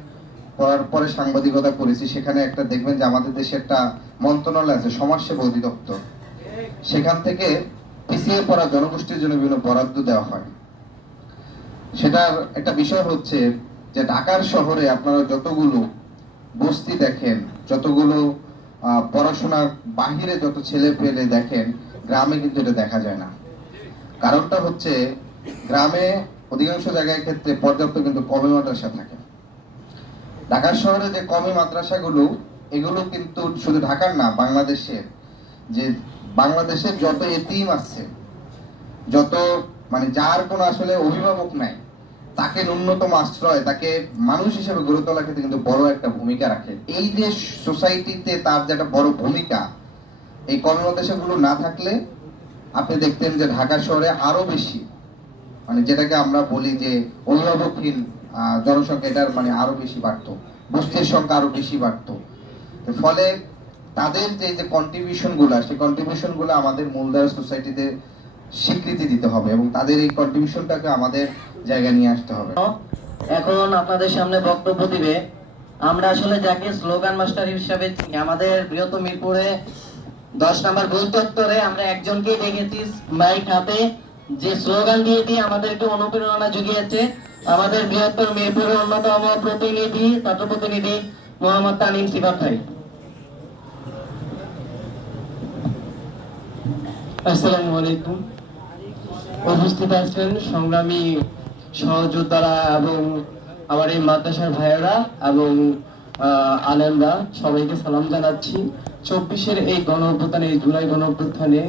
পড়ার পরে সাংবাদিকতা করেছি, সেখানে একটা দেখবেন যে আমাদের দেশে একটা মন্ত্রণালয় আছে সমাজসেবা অধিদপ্তর, সেখান থেকে পিছিয়ে পড়া জনগোষ্ঠীর জন্য বিভিন্ন বরাদ্দ দেওয়া হয়। সেটার একটা বিষয় হচ্ছে যে ঢাকার শহরে আপনারা যতগুলো বস্তি দেখেন, যতগুলো পড়াশোনার বাহিরে যত ছেলে পেলে দেখেন, গ্রামে কিন্তু এটা দেখা যায় না। কারণটা হচ্ছে গ্রামে অধিকাংশ জায়গায় ক্ষেত্রে পর্যাপ্ত কিন্তু কওমি মাদ্রাসা থাকে। ঢাকার শহরে যে কওমি মাদ্রাসাগুলো, এগুলো কিন্তু শুধু ঢাকার না, বাংলাদেশের যত এতিম আছে, যত মানে যার কোনো আসলে অভিভাবক নাই, তাকে ন্যূনতম আশ্রয়, তাকে মানুষ হিসেবে গড়ে তোলার ক্ষেত্রে কিন্তু বড় একটা ভূমিকা রাখে। এই যে সোসাইটিতে তার যে একটা বড় ভূমিকা, এই কওমি মাদ্রাসাগুলো না থাকলে আপনি দেখতেন যে ঢাকা শহরে আরো বেশি, মানে যেটাকে আমরা বলি যে অভিভাবকহীন জনসংখ্যা, এটার মানে আরো বেশি বাড়তো, বস্তির সংখ্যা আরো বেশি বাড়তো। ফলে তাদের যে কন্ট্রিবিউশন গুলো, সেই কন্ট্রিবিউশন গুলো আমাদের মূলধারা সোসাইটিতে স্বীকৃতি দিতে হবে এবং তাদের এই কন্ট্রিবিউশনটাকে আমাদের জায়গায় নিয়ে আসতে হবে। এখন আপনাদের সামনে বক্তব্য দিবে, আমরা আসলে যাকে স্লোগান মাস্টার হিসেবে চিনি, আমাদের বৃহত্তর মিরপুরে 10 নম্বর গোল চত্বরে আমরা একজনকে দেখেছি মাইক হাতে, যে স্লোগান দিয়ে আমাদেরকে অনুপ্রেরণা জুগিয়েছে। আমাদের বৃহত্তর মিরপুরের অন্যতম প্রতিনিধি, ছাত্র প্রতিনিধি মোহাম্মদ তানিম সিফাত ভাই। আসসালামু আলাইকুম। উপস্থিত আছেন সংগ্রামী সহযোদ্ধারা এবং আমার এই মাদ্রাসার ভাইয়েরা এবং আলেমরা, সবাইকে সালাম জানাচ্ছি। 24-এর এই গণ অভ্যুত্থানে, এই জুলাই গণ অভ্যুত্থানে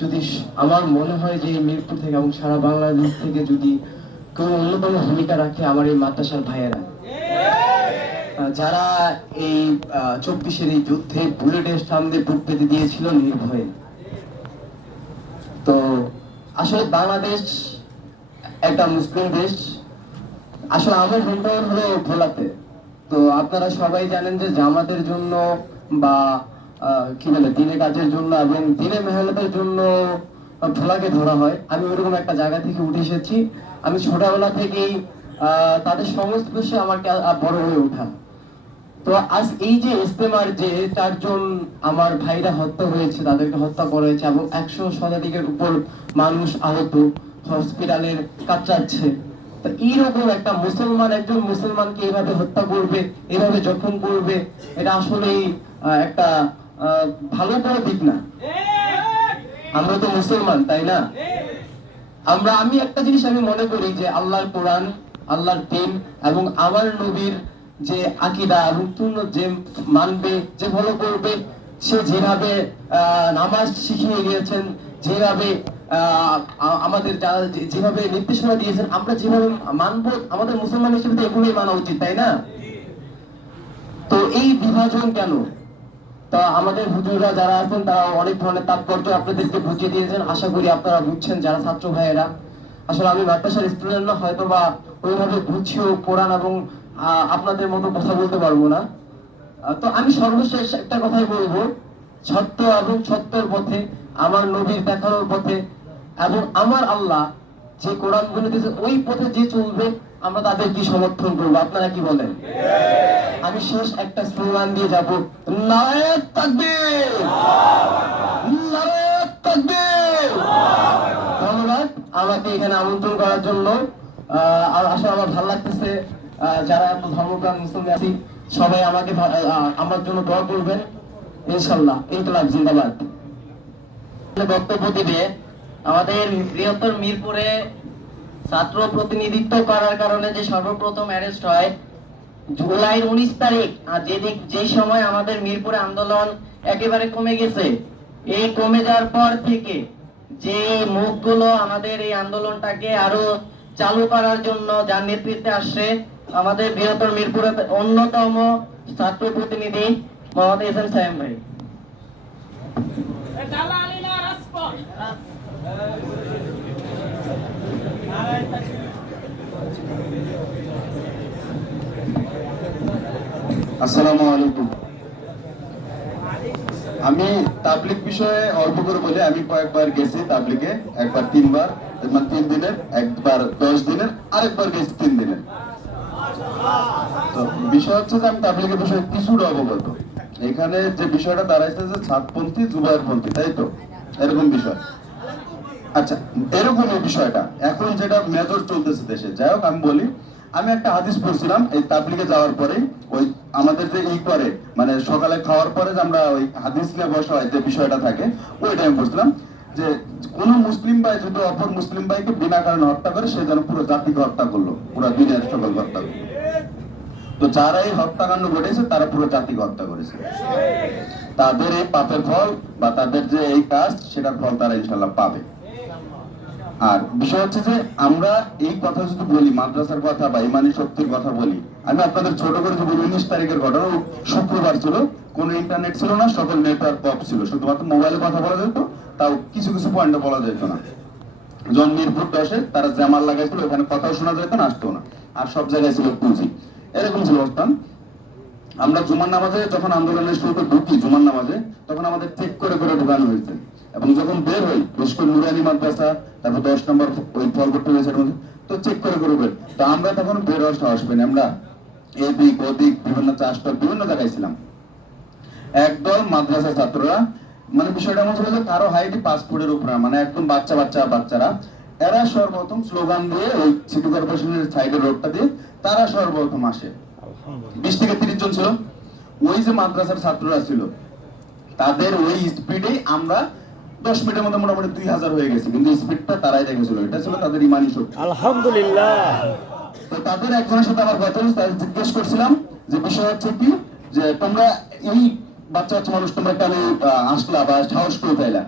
যদি আমার মনে হয় যে এই মিরপুর থেকে এবং সারা বাংলাদেশ থেকে যদি কেউ অন্যতম ভূমিকা রাখে, আমার এই মাদ্রাসার ভাইয়েরা, যারা এই 24-এর এই যুদ্ধে বুলেটের সামনে বুক পেতে দিয়েছিল নির্ভয়ে। তো আসলে বাংলাদেশ একটা মুসলিম দেশ, আসলে আমার হোমটাউন হলো ভোলাতে। তো আপনারা সবাই জানেন যে জামাতের জন্য বা কি বলে দিনে কাজের জন্য এবং দিনে মেহনতের জন্য ভোলাকে ধরা হয়। আমি ওরকম একটা জায়গা থেকে উঠে এসেছি। আমি ছোটবেলা থেকেই তাদের সংস্পর্শে আমাকে বড় হয়ে ওঠা। তো আজ এই যে ইস্তেমার যে 4 জন আমার ভাইরা হত্যা হয়েছে, তাদেরকে হত্যা করা হয়েছে এবং 100 শতাধিকের উপর মানুষ আহত, হসপিটালের কাটাচ্ছে। তো এইরকম একটা মুসলমান, একজন মুসলমানকে এইভাবে হত্যা করবে, এইভাবে জখম করবে, এটা আসলেই একটা ভালো বড় দিক না। আমরা তো মুসলমান, তাই না? আমি একটা জিনিস আমি মনে করি যে আল্লাহর কোরআন, আল্লাহর দিন এবং আমার নবীর যে আকীদা এবং সুন্নাত যে মানবে, যে ফলো করবে, সে যেভাবে নামাজ শিখিয়ে গিয়েছেন, যেভাবে আমাদের যেভাবে নির্দেশনা দিয়েছেন, আমরা যেভাবে মানবো, আমাদের মুসলমান হিসেবে তো এগুলোই মানা উচিত, তাই না? তো এই বিভাজন কেন? তা আমাদের হুজুররা যারা আছেন তারা অনেক ধরনের তাৎপর্য আপনাদেরকে বুঝিয়ে দিয়েছেন, আশা করি আপনারা বুঝছেন যারা ছাত্র ভাইয়েরা। আসলে আমি মাদ্রাসার স্টুডেন্ট না, হয়তো বা ওইভাবে বুঝিও কোরআন এবং আপনাদের মতো কথা বলতে পারবো না। তো আমি সর্বশেষ একটা কথাই বলবো, সত্য এবং সত্যের পথে, আমার নবীর দেখানোর পথে এবং আমার আল্লাহ যে কোরআন গুলো দিয়েছে ওই পথে যে চলবে, আমরা তাদেরকে সমর্থন করবো। আপনারা কি বলেন? আমি শেষ একটা স্লোগান দিয়ে যাবো, নারায়ে তাকবীর, নারায়ে তাকবীর। ধন্যবাদ আমাকে এখানে আমন্ত্রণ করার জন্য। আর আসলে আমার ভালো লাগতেছে, যারা এত ধর্মপ্রাণ মুসলিম আছি সবাই আমাকে আমার জন্য দোয়া করবেন ইনশাআল্লাহ। ইনকলাব জিন্দাবাদ। বক্তব্য দিবে আমাদের বৃহত্তর মিরপুরে ছাত্র প্রতিনিধিত্ব করার কারণে যে সর্বপ্রথম অ্যারেস্ট হয় জুলাইয়ের 19 তারিখ, আর যে সময় আমাদের মিরপুরে আন্দোলন একেবারে কমে গেছে, এই কমে যাওয়ার পর থেকে যে মুখগুলো আমাদের এই আন্দোলনটাকে আরো চালু করার জন্য যার নেতৃত্বে আসছে আমাদের বৃহত্তর মিরপুরের অন্যতম ছাত্র প্রতিনিধি মোহাম্মদ এস এম সায়েম ভাই। আসসালামু আলাইকুম। আমি তাবলিগ বিষয়ে অল্প করে বলি। আমি কয়েকবার গেছি তাবলিগে, একবার 3 বার, একবার 3 দিনের, একবার 10 দিনের, আরেকবার গেছি 3 দিনের। তো বিষয় হচ্ছে যে আমি তাবলিগের বিষয়ে কিছুটা অবগত। এখানে যে বিষয়টা দাঁড়াইছে যে ছাদপন্থী যুবায়রপন্থী, তাই তো? এরকম বিষয়। আচ্ছা, এরকম এই বিষয়টা এখন যেটা মেজর চলতেছে দেশে। যাই হোক, আমি বলি, আমি একটা হাদিস পড়ছিলাম এই তাবলিগে যাওয়ার পরে, ওই আমাদের যে করে মানে সকালে খাওয়ার পরে যে আমরা ওই হাদিস নিয়ে বসা হয় যে বিষয়টা থাকে, ওইটা আমি পড়ছিলাম যে কোন মুসলিম ভাই যদি অপর মুসলিম ভাইকে বিনা কারণে হত্যা করে, সে যেন পুরো জাতিকে হত্যা করলো, পুরো দুনিয়ার সকল হত্যা করলো। তো যারা এই হত্যাকাণ্ড ঘটেছে তারা পুরো জাতিকে হত্যা করেছে। তাদের এই পাপের ফল বা তাদের যে এই কাজ, সেটার ফল তারা ইনশাল্লাহ পাবে। আর বিষয় হচ্ছে যে আমরা এই কথা যদি বলি, মাদ্রাসার কথা বা ইমানি শক্তির কথা বলি, আমি আপনাদের ছোট করে যদি 19 তারিখের ঘটনা, শুক্রবার ছিল, কোন ইন্টারনেট ছিল না, সকল নেটওয়ার্ক অফ ছিল, শুধুমাত্র মোবাইলে কথা বলা যেত, তাও কিছু কিছু পয়েন্টে বলা যেত না। যখন মিরপুর 10-এ তারা জামাল লাগাইছিল, ওখানে কথাও শোনা যেত না, আসতো না, আর সব জায়গায় ছিল 2G। এরকম ছিল অবস্থান। আমরা জুমার নামাজে যখন আন্দোলনের শুরুতে ঢুকি, জুমার নামাজে তখন আমাদের চেক করে করে ঢুকানো হয়েছে, এবং যখন বের হই, বিশেষ করে নুরানি মাদ্রাসা, তারপর 10 নম্বর ওই ফরগট রয়েছে, তো চেক করে করে বের। তো আমরা তখন বের হওয়ার সাহস পাইনি, আমরা এদিক ওদিক বিভিন্ন চাষটা বিভিন্ন জায়গায় ছিলাম। একদল মাদ্রাসা ছাত্ররা, মানে বিষয়টা এমন ছিল যে কারো হাইট 5 ফুটের উপরে, মানে একদম বাচ্চারা, এরা সর্বপ্রথম স্লোগান দিয়ে ওই সিটি কর্পোরেশনের সাইডের রোডটা দিয়ে তারা সর্বপ্রথম আসে। 20 থেকে 30 জন ছিল। ওই যে মাদ্রাসার ছাত্ররা ছিল, তাদের ওই স্পিডে আমরা 10 মিনিটের মধ্যে মোটামুটি 2000 হয়ে গেছে, কিন্তু স্পিডটা তারাই রেখেছিল। এটা ছিল তাদের ইমানি শক্তি, আলহামদুলিল্লাহ। তো তাদের একজনের সাথে আমার কথা হচ্ছে, তাদের জিজ্ঞেস করছিলাম যে বিষয় হচ্ছে কি, যে তোমরা এই বাচ্চা মানুষ তোমরা কেন আসলা বা সাহস করে চাইলা?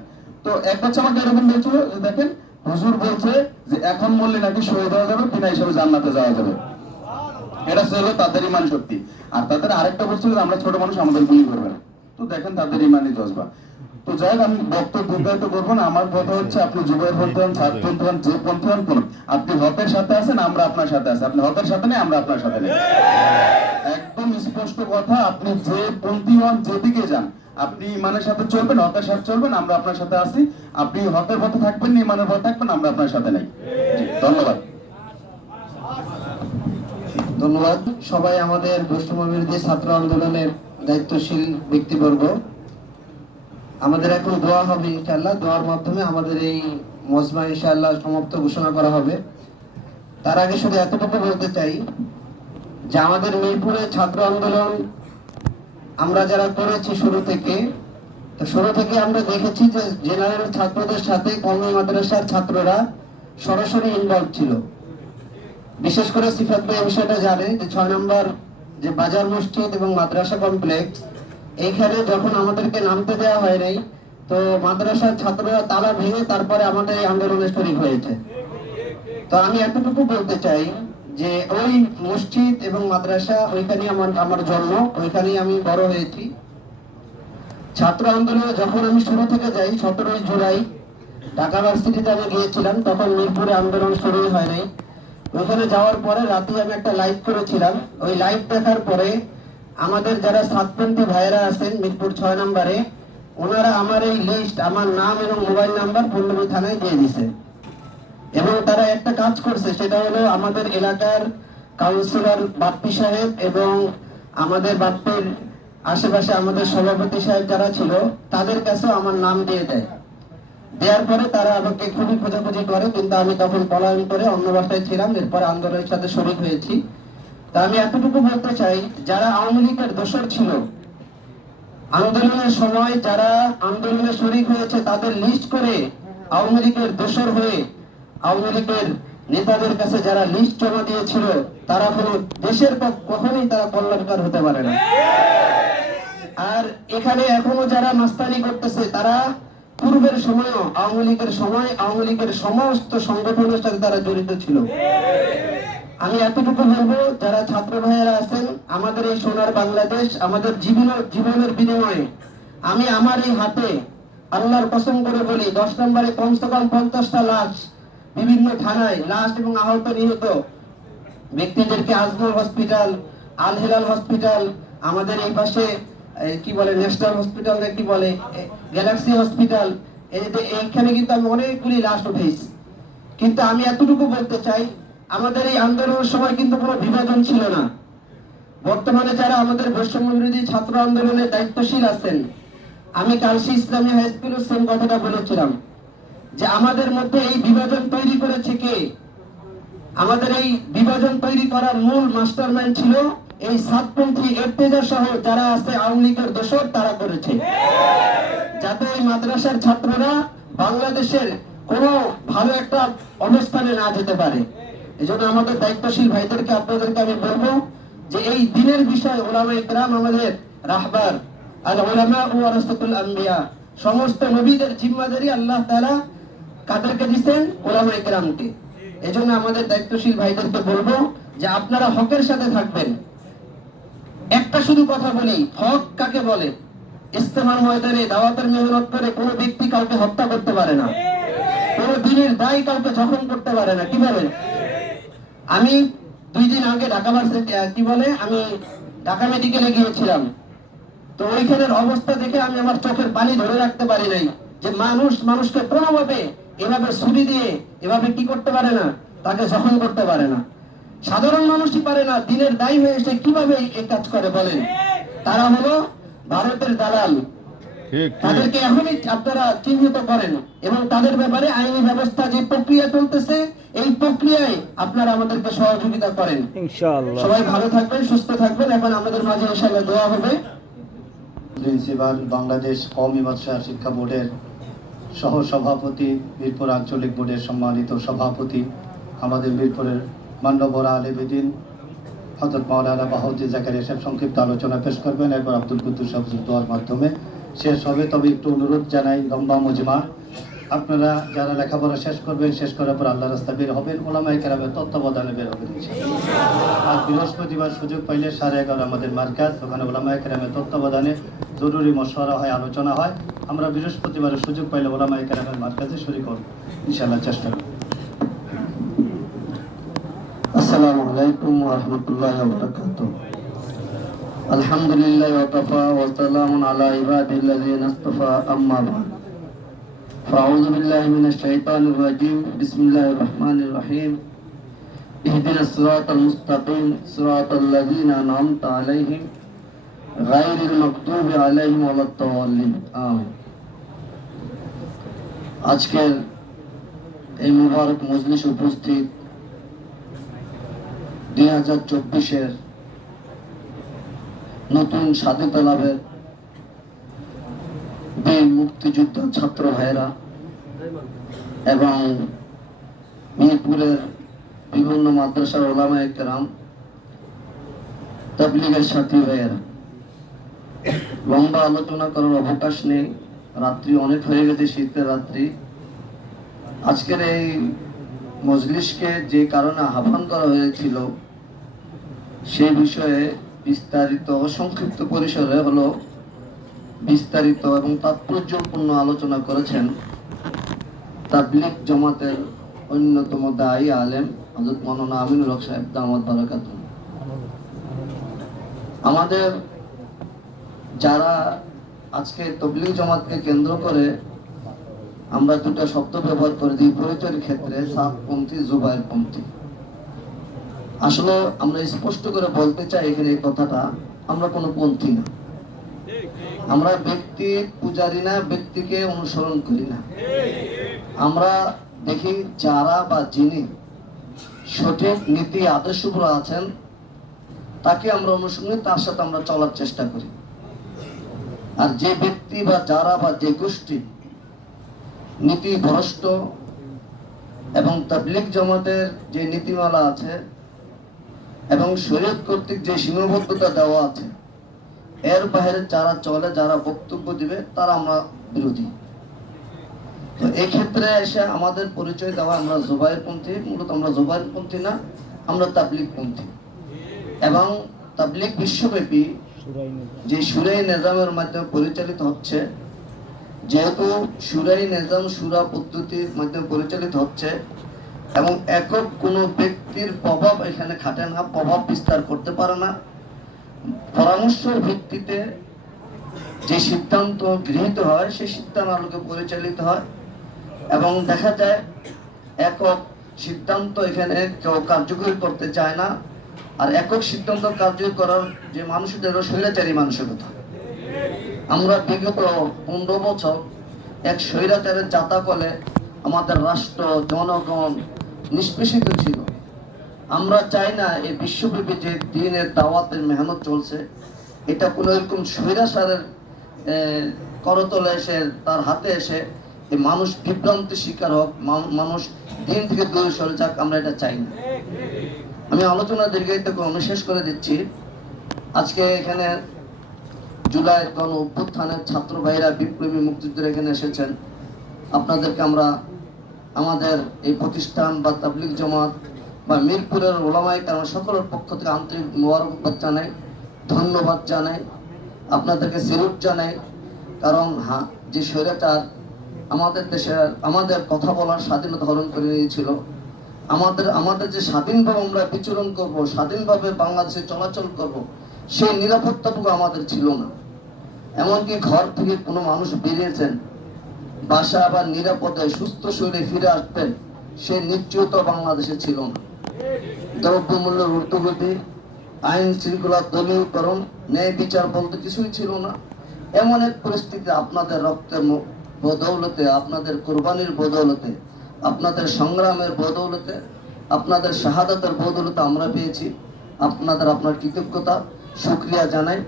তো এক বাচ্চা আমাকে এরকম বলছিল, দেখেন হুজুর বলছে যে এখন মরলে নাকি শহীদ হওয়া যাবে, বিনা হিসাবে জান্নাতে যাওয়া যাবে। এটা ছিল তাদের ইমান শক্তি। আর তাদের আরেকটা বলছিল যে আমরা ছোট মানুষ, আমাদের গুলি করবে না। তো দেখেন তাদের ইমানি জজবা। তো যাই হোক, আমি বক্তব্য দীর্ঘায়িত করবো না। আমার কথা হচ্ছে, আপনি যুবয়ের পন্থী হন, ছাত্রপন্থী হন, যে পন্থী হন কোন, আপনি হকের সাথে আছেন, আমরা আপনার সাথে আছি। আপনি হকের সাথে নেই, আমরা আপনার সাথে নেই। একদম স্পষ্ট কথা, আপনি যে পন্থী হন, যেদিকে যান, আপনি ইমানের সাথে চলবেন, হকের সাথে চলবেন, আমরা আপনার সাথে আছি। আপনি হকের পথে থাকবেন না, ইমানের পথে থাকবেন, আমরা আপনার সাথে নেই। ধন্যবাদ। ধন্যবাদ সবাই আমাদের বৈষম্য বিরোধী ছাত্র আন্দোলনের দায়িত্বশীল ব্যক্তিবর্গ। আমাদের এখন দোয়া হবে ইনশাআল্লাহ, দোয়ার মাধ্যমে আমাদের এই মজমা ইনশাআল্লাহ সমাপ্ত ঘোষণা করা হবে। তার আগে শুধু এতটুকু বলতে চাই যে আমাদের মিরপুরে ছাত্র আন্দোলন আমরা যারা করেছি শুরু থেকে আমরা দেখেছি যে জেনারেল ছাত্রদের সাথে কওমি মাদ্রাসার ছাত্ররা সরাসরি ইনভলভ ছিল। বিশেষ করে সিফাত ভাই এই বিষয়টা জানে যে 6 নম্বর যে বাজার মসজিদ এবং মাদ্রাসা কমপ্লেক্স, এইখানে যখন আমাদেরকে নামতে দেওয়া হয় নাই, তো মাদ্রাসার ছাত্ররা তালা ভেঙে তারপরে আমাদের এই আন্দোলনে শরীক হয়েছে। তো আমি এতটুকু বলতে চাই যে ওই মসজিদ এবং মাদ্রাসা, ওইখানেই আমার জন্ম, ওইখানেই আমি বড় হয়েছি। ছাত্র আন্দোলনে যখন আমি শুরু থেকে যাই 17 জুলাই ঢাকা ভার্সিটিতে আমি গিয়েছিলাম, তখন মিরপুরে আন্দোলন শুরুই হয় নাই। ওখানে যাওয়ার পরে রাতে আমি একটা লাইভ করেছিলাম। ওই লাইভ দেখার পরে আমাদের যারা সাতপন্থী ভাইয়েরা আছেন মিরপুর 6 নম্বরে, ওনারা আমার এই লিস্ট, আমার নাম এবং মোবাইল নাম্বার পল্লবী থানায় দিয়ে দিছে। এবং তারা একটা কাজ করছে, সেটা হলো আমাদের এলাকার কাউন্সিলর বাপ্পি সাহেব এবং আমাদের বাপ্পির আশেপাশে আমাদের সভাপতি সাহেব যারা ছিল, তাদের কাছেও আমার নাম দিয়ে দেয়। দেওয়ার পরে তারা আমাকে খুবই খোঁজাখুঁজি করে, কিন্তু আমি তখন পলায়ন করে অন্য বাসায় ছিলাম, এরপরে আন্দোলনের সাথে শরীক হয়েছি। তা আমি এতটুকু বলতে চাই, যারা আওয়ামী লীগের দোসর ছিল, আন্দোলনের সময় যারা আন্দোলনে শরীক হয়েছে, তাদের লিস্ট করে আওয়ামী লীগের দোসর হয়ে আওয়ামী লীগের নেতাদের কাছে যারা লিস্ট জমা দিয়েছিল, তারা কোনো দেশের কখনোই তারা কল্যাণকার হতে পারে না। আর এখানে এখনো যারা মাস্তানি করতেছে, তারা পূর্বের সময়ও আওয়ামী লীগের সময় আওয়ামী লীগের সমস্ত সংগঠনের সাথে তারা জড়িত ছিল। আমি এতটুকু বলবো, যারা ছাত্র ভাইয়েরা আছেন, আমাদের এই সোনার বাংলাদেশ, আমাদের জীবনের বিনিময়ে আমি আমার এই হাতে আল্লাহর কসম করে বলি, 10 নম্বরে কমসে কম 50টা লাশ, বিভিন্ন থানায় লাশ এবং আহত নিহত ব্যক্তিদেরকে আজমল হসপিটাল, আল হেলাল হসপিটাল, আমাদের এই পাশে কি বলে ন্যাশনাল হসপিটাল, কি বলে গ্যালাক্সি হসপিটাল, এইখানে কিন্তু আমি অনেকগুলি লাশ উঠেছি। কিন্তু আমি এতটুকু বলতে চাই, আমাদের এই আন্দোলনের সময় কিন্তু কোনো বিভাজন ছিল না। বর্তমানে যারা আমাদের বৈষম্য বিরোধী ছাত্র আন্দোলনের দায়িত্বশীল আছেন, আমি কালশী ইসলামী হাই স্কুলের সেম কথাটা বলেছিলাম যে আমাদের মধ্যে এই বিভাজন তৈরি করেছে কে? আমাদের এই বিভাজন তৈরি করার মূল মাস্টারমাইন্ড ছিল এই সাতপন্থী এরতেজা সহ যারা আছে আওয়ামী লীগের দোসর, তারা করেছে, যাতে এই মাদ্রাসার ছাত্ররা বাংলাদেশের কোনো ভালো একটা অবস্থানে না যেতে পারে। এজন্য আমাদের দায়িত্বশীল ভাইদেরকে, আপনাদেরকে আমি বলবো যে এই দিনের বিষয় উলামায়ে কেরাম আমাদের রাহবার, আল উলামা ওয়ারাসাতুল আম্বিয়া, সমস্ত নবীদের জিম্মাদারি আল্লাহ তাআলা কাদেরকে দিবেন? উলামায়ে কেরামকে। এজন্য আমাদের দায়িত্বশীল ভাইদেরকে বলবো যে আপনারা হকের সাথে থাকবেন। একটা শুধু কথা বলি, হক কাকে বলে? ইস্তেমার ময়দানে দাওয়াতের মেহনত করে কোনো ব্যক্তি কাউকে হত্যা করতে পারে না, কোনো দিনের দায় কাউকে জখম করতে পারে না। কিভাবে? আমি 2 দিন আগে ঢাকা ভার্সিটি আমি ঢাকা মেডিকেলে গিয়েছিলাম। তো ওইখানের অবস্থা দেখে আমি আমার চোখের পানি ধরে রাখতে পারি নাই, যে মানুষকে কোনোভাবে এভাবে ছুরি দিয়ে এভাবে কি করতে পারে না, তাকে জখম করতে পারে না। সাধারণ মানুষই পারে না, দিনের দায়ী হয়ে এসে কিভাবে এই কাজ করে বলেন? তারা হলো ভারতের দালাল। তাদেরকে এখনই আপনারা চিহ্নিত করেন এবং তাদের ব্যাপারে আইনি ব্যবস্থা যে প্রক্রিয়া চলতেছে, এই প্রক্রিয়ায় আপনারা আমাদেরকে সহযোগিতা করেন ইনশাআল্লাহ। সবাই ভালো থাকবেন, সুস্থ থাকবেন। এখন আমাদের মাঝে ইনশাআল্লাহ দোয়া হবে। প্রিন্সিপাল, বাংলাদেশ কওমি মাদ্রাসা শিক্ষা বোর্ডের সহ সভাপতি, মিরপুর আঞ্চলিক বোর্ডের সম্মানিত সভাপতি, আমাদের মিরপুরের মান্যবর আলেম-ই-দ্বীন হযরত মাওলানা বাহাউদ্দিন জাকারিয়া সাহেব সংক্ষিপ্ত আলোচনা পেশ করবেন, এরপর আব্দুল কুদ্দুস সাহেব দোয়ার মাধ্যমে শেষ হবে। তবে একটু অনুরোধ জানাই, লম্বা মজমা, আপনারা যারা লেখাপড়া শেষ করবেন, শেষ করার পর আল্লাহ রাস্তা বের হবেন, ওলামায়ে কেরামের তত্ত্বাবধানে বের হবেন ইনশাআল্লাহ। আর বৃহস্পতিবার সুযোগ পাইলে 11:30 আমাদের মার্কাজ, ওখানে ওলামায়ে কেরামের তত্ত্বাবধানে জরুরি মশওয়ারা হয়, আলোচনা হয়। আমরা বৃহস্পতিবারের সুযোগ পাইলে ওলামায়ে কেরামের মার্কাজে শরীক হব ইনশাআল্লাহ, চেষ্টা করব। আসসালামু আলাইকুম ওয়া রাহমাতুল্লাহি ওয়া বারাকাতুহু। আলহামদুলিল্লাহি ওয়া কাফা ওয়া সালামুন আলা ইবাদিল্লাযিনা ইসতাফা, আম্মা বা'দ। ফাআউযু বিল্লাহি মিনাশ শাইতানির রাজীম। বিসমিল্লাহির রাহমানির রহিম। ইহদিনাস সিরাতাল মুস্তাকিম, সিরাতাল্লাযিনা আন'আমতা আলাইহিম গায়রিল মাগদুবি আলাইহিম ওয়ালাদ দাল্লিন। আমিন। আজকের এই মুবারক মজলিসে উপস্থিত 2024-এর নতুন স্বাধীনতা লাভের বীর মুক্তিযোদ্ধা ছাত্র ভাইরা এবং মিরপুরের বিভিন্ন মাদ্রাসার ওলামায়ে কেরাম, তাবলীগের সাথী ভাইয়েরা, লম্বা আলোচনা করার অবকাশ নেই, রাত্রি অনেক হয়ে গেছে, শীতের রাত্রি। আজকের এই মজলিসকে যে কারণে আহ্বান করা হয়েছিল সেই বিষয়ে বিস্তারিত সংক্ষিপ্ত পরিসরে হলো বিস্তারিত এবং তাৎপর্যপূর্ণ আলোচনা করেছেন তাবলীগ জামাতের অন্যতম দায়ী আলেম হযরত মাওলানা আমিনুল হক সাহেব দামাত বারাকাতুহু। আমাদের যারা আজকে তাবলীগ জামাতকে কেন্দ্র করে আমরা দুটো শব্দ ব্যবহার করে দিই পরিচয়ের ক্ষেত্রে, সাতপন্থী, জুবায়েরপন্থী। আসলে আমরা স্পষ্ট করে বলতে চাই এখানে এই কথাটা, আমরা কোনো পন্থী না, আমরা ব্যক্তি পূজারি না, ব্যক্তিকে অনুসরণ করি না। আমরা দেখি যারা বা যিনি সঠিক নীতি আদর্শ উপর আছেন তাকে আমরা অনুসরণ করি, তার সাথে আমরা চলার চেষ্টা করি। আর যে ব্যক্তি বা যারা বা যে গোষ্ঠী নীতিভ্রষ্ট এবং তাবলীগ জামাতের যে নীতিমালা আছে এবং শরীয়ত কর্তৃক যে সীমাবদ্ধতা দেওয়া আছে এর বাইরে যারা চলে, যারা বক্তব্য দিবে, তারা আমরা বিরোধী। তো এই ক্ষেত্রে এসে আমাদের পরিচয় দেওয়া আমরা জুবায়েরপন্থী, মূলত আমরা জুবায়েরপন্থী না, আমরা তাবলীগপন্থী। এবং তাবলীগ বিশ্বব্যাপী যে শুরাই নিজামের মাধ্যমে পরিচালিত হচ্ছে, যেহেতু শুরাই নিজাম শুরা পদ্ধতির মাধ্যমে পরিচালিত হচ্ছে এবং একক কোনো ব্যক্তির প্রভাব এখানে খাটে না, প্রভাব বিস্তার করতে পারে না, পরামর্শের ভিত্তিতে যে সিদ্ধান্ত গৃহীত হয় সেই সিদ্ধান্ত আলোকে পরিচালিত হয় এবং দেখা যায় একক সিদ্ধান্ত এখানে কেউ কার্যকরী করতে চায় না। আর একক সিদ্ধান্ত কার্যকরী করার যে মানুষদের স্বৈরাচারী মানসিকতা। আমরা বিগত 15 বছর এক স্বৈরাচারের জাতাকলে আমাদের রাষ্ট্র, জনগণ নিষ্পেষিত ছিল। আমরা চাই না এই বিশ্বব্যাপী যে দিনের দাওয়াতের মেহনত চলছে এটা কোনো এরকম স্বৈরাচারের করতলে এসে, তার হাতে এসে এই মানুষ বিভ্রান্তির শিকার হোক, মানুষ দিন থেকে দূরে সরে যাক, আমরা এটা চাই না। আমি আলোচনা দীর্ঘায়িত আমি শেষ করে দিচ্ছি। আজকে এখানে জুলাই গণ অভ্যুত্থানের ছাত্র ভাইরা, বিপ্লবী মুক্তিযোদ্ধারা এখানে এসেছেন। আপনাদেরকে আমরা আমাদের এই প্রতিষ্ঠান বা তাবলীগ জামাত বা মিরপুরের ওলামায়ে কেরাম সকলের পক্ষ থেকে আন্তরিক মোবারকবাদ জানাই, ধন্যবাদ জানাই, আপনাদেরকে স্যালুট জানাই। কারণ যে স্বৈরাচার আমাদের দেশে আমাদের কথা বলার স্বাধীনতা হরণ করে নিয়েছিল, আমাদের যে স্বাধীনভাবে আমরা বিচরণ করব, স্বাধীনভাবে বাংলাদেশে চলাচল করব, সেই নিরাপত্তাটুকু আমাদের ছিল না। এমনকি ঘর থেকে কোনো মানুষ বেরিয়েছেন, বাসা আবার নিরাপদে সুস্থ শরীরে ফিরে আসতেন, সে নিশ্চয়তা বাংলাদেশে ছিল না। দ্রব্যমূল্যের ঊর্ধ্বগতি, আইন শৃঙ্খলা দলীয়করণ, ন্যায় বিচার বলতে কিছুই ছিল না। এমন এক পরিস্থিতি আপনাদের রক্তের বদৌলতে, আপনাদের কোরবানির বদৌলতে, আপনাদের সংগ্রামের বদৌলতে, আপনাদের শাহাদাতের বদৌলতে আমরা পেয়েছি। আপনার কৃতজ্ঞতা শুকরিয়া জানাই।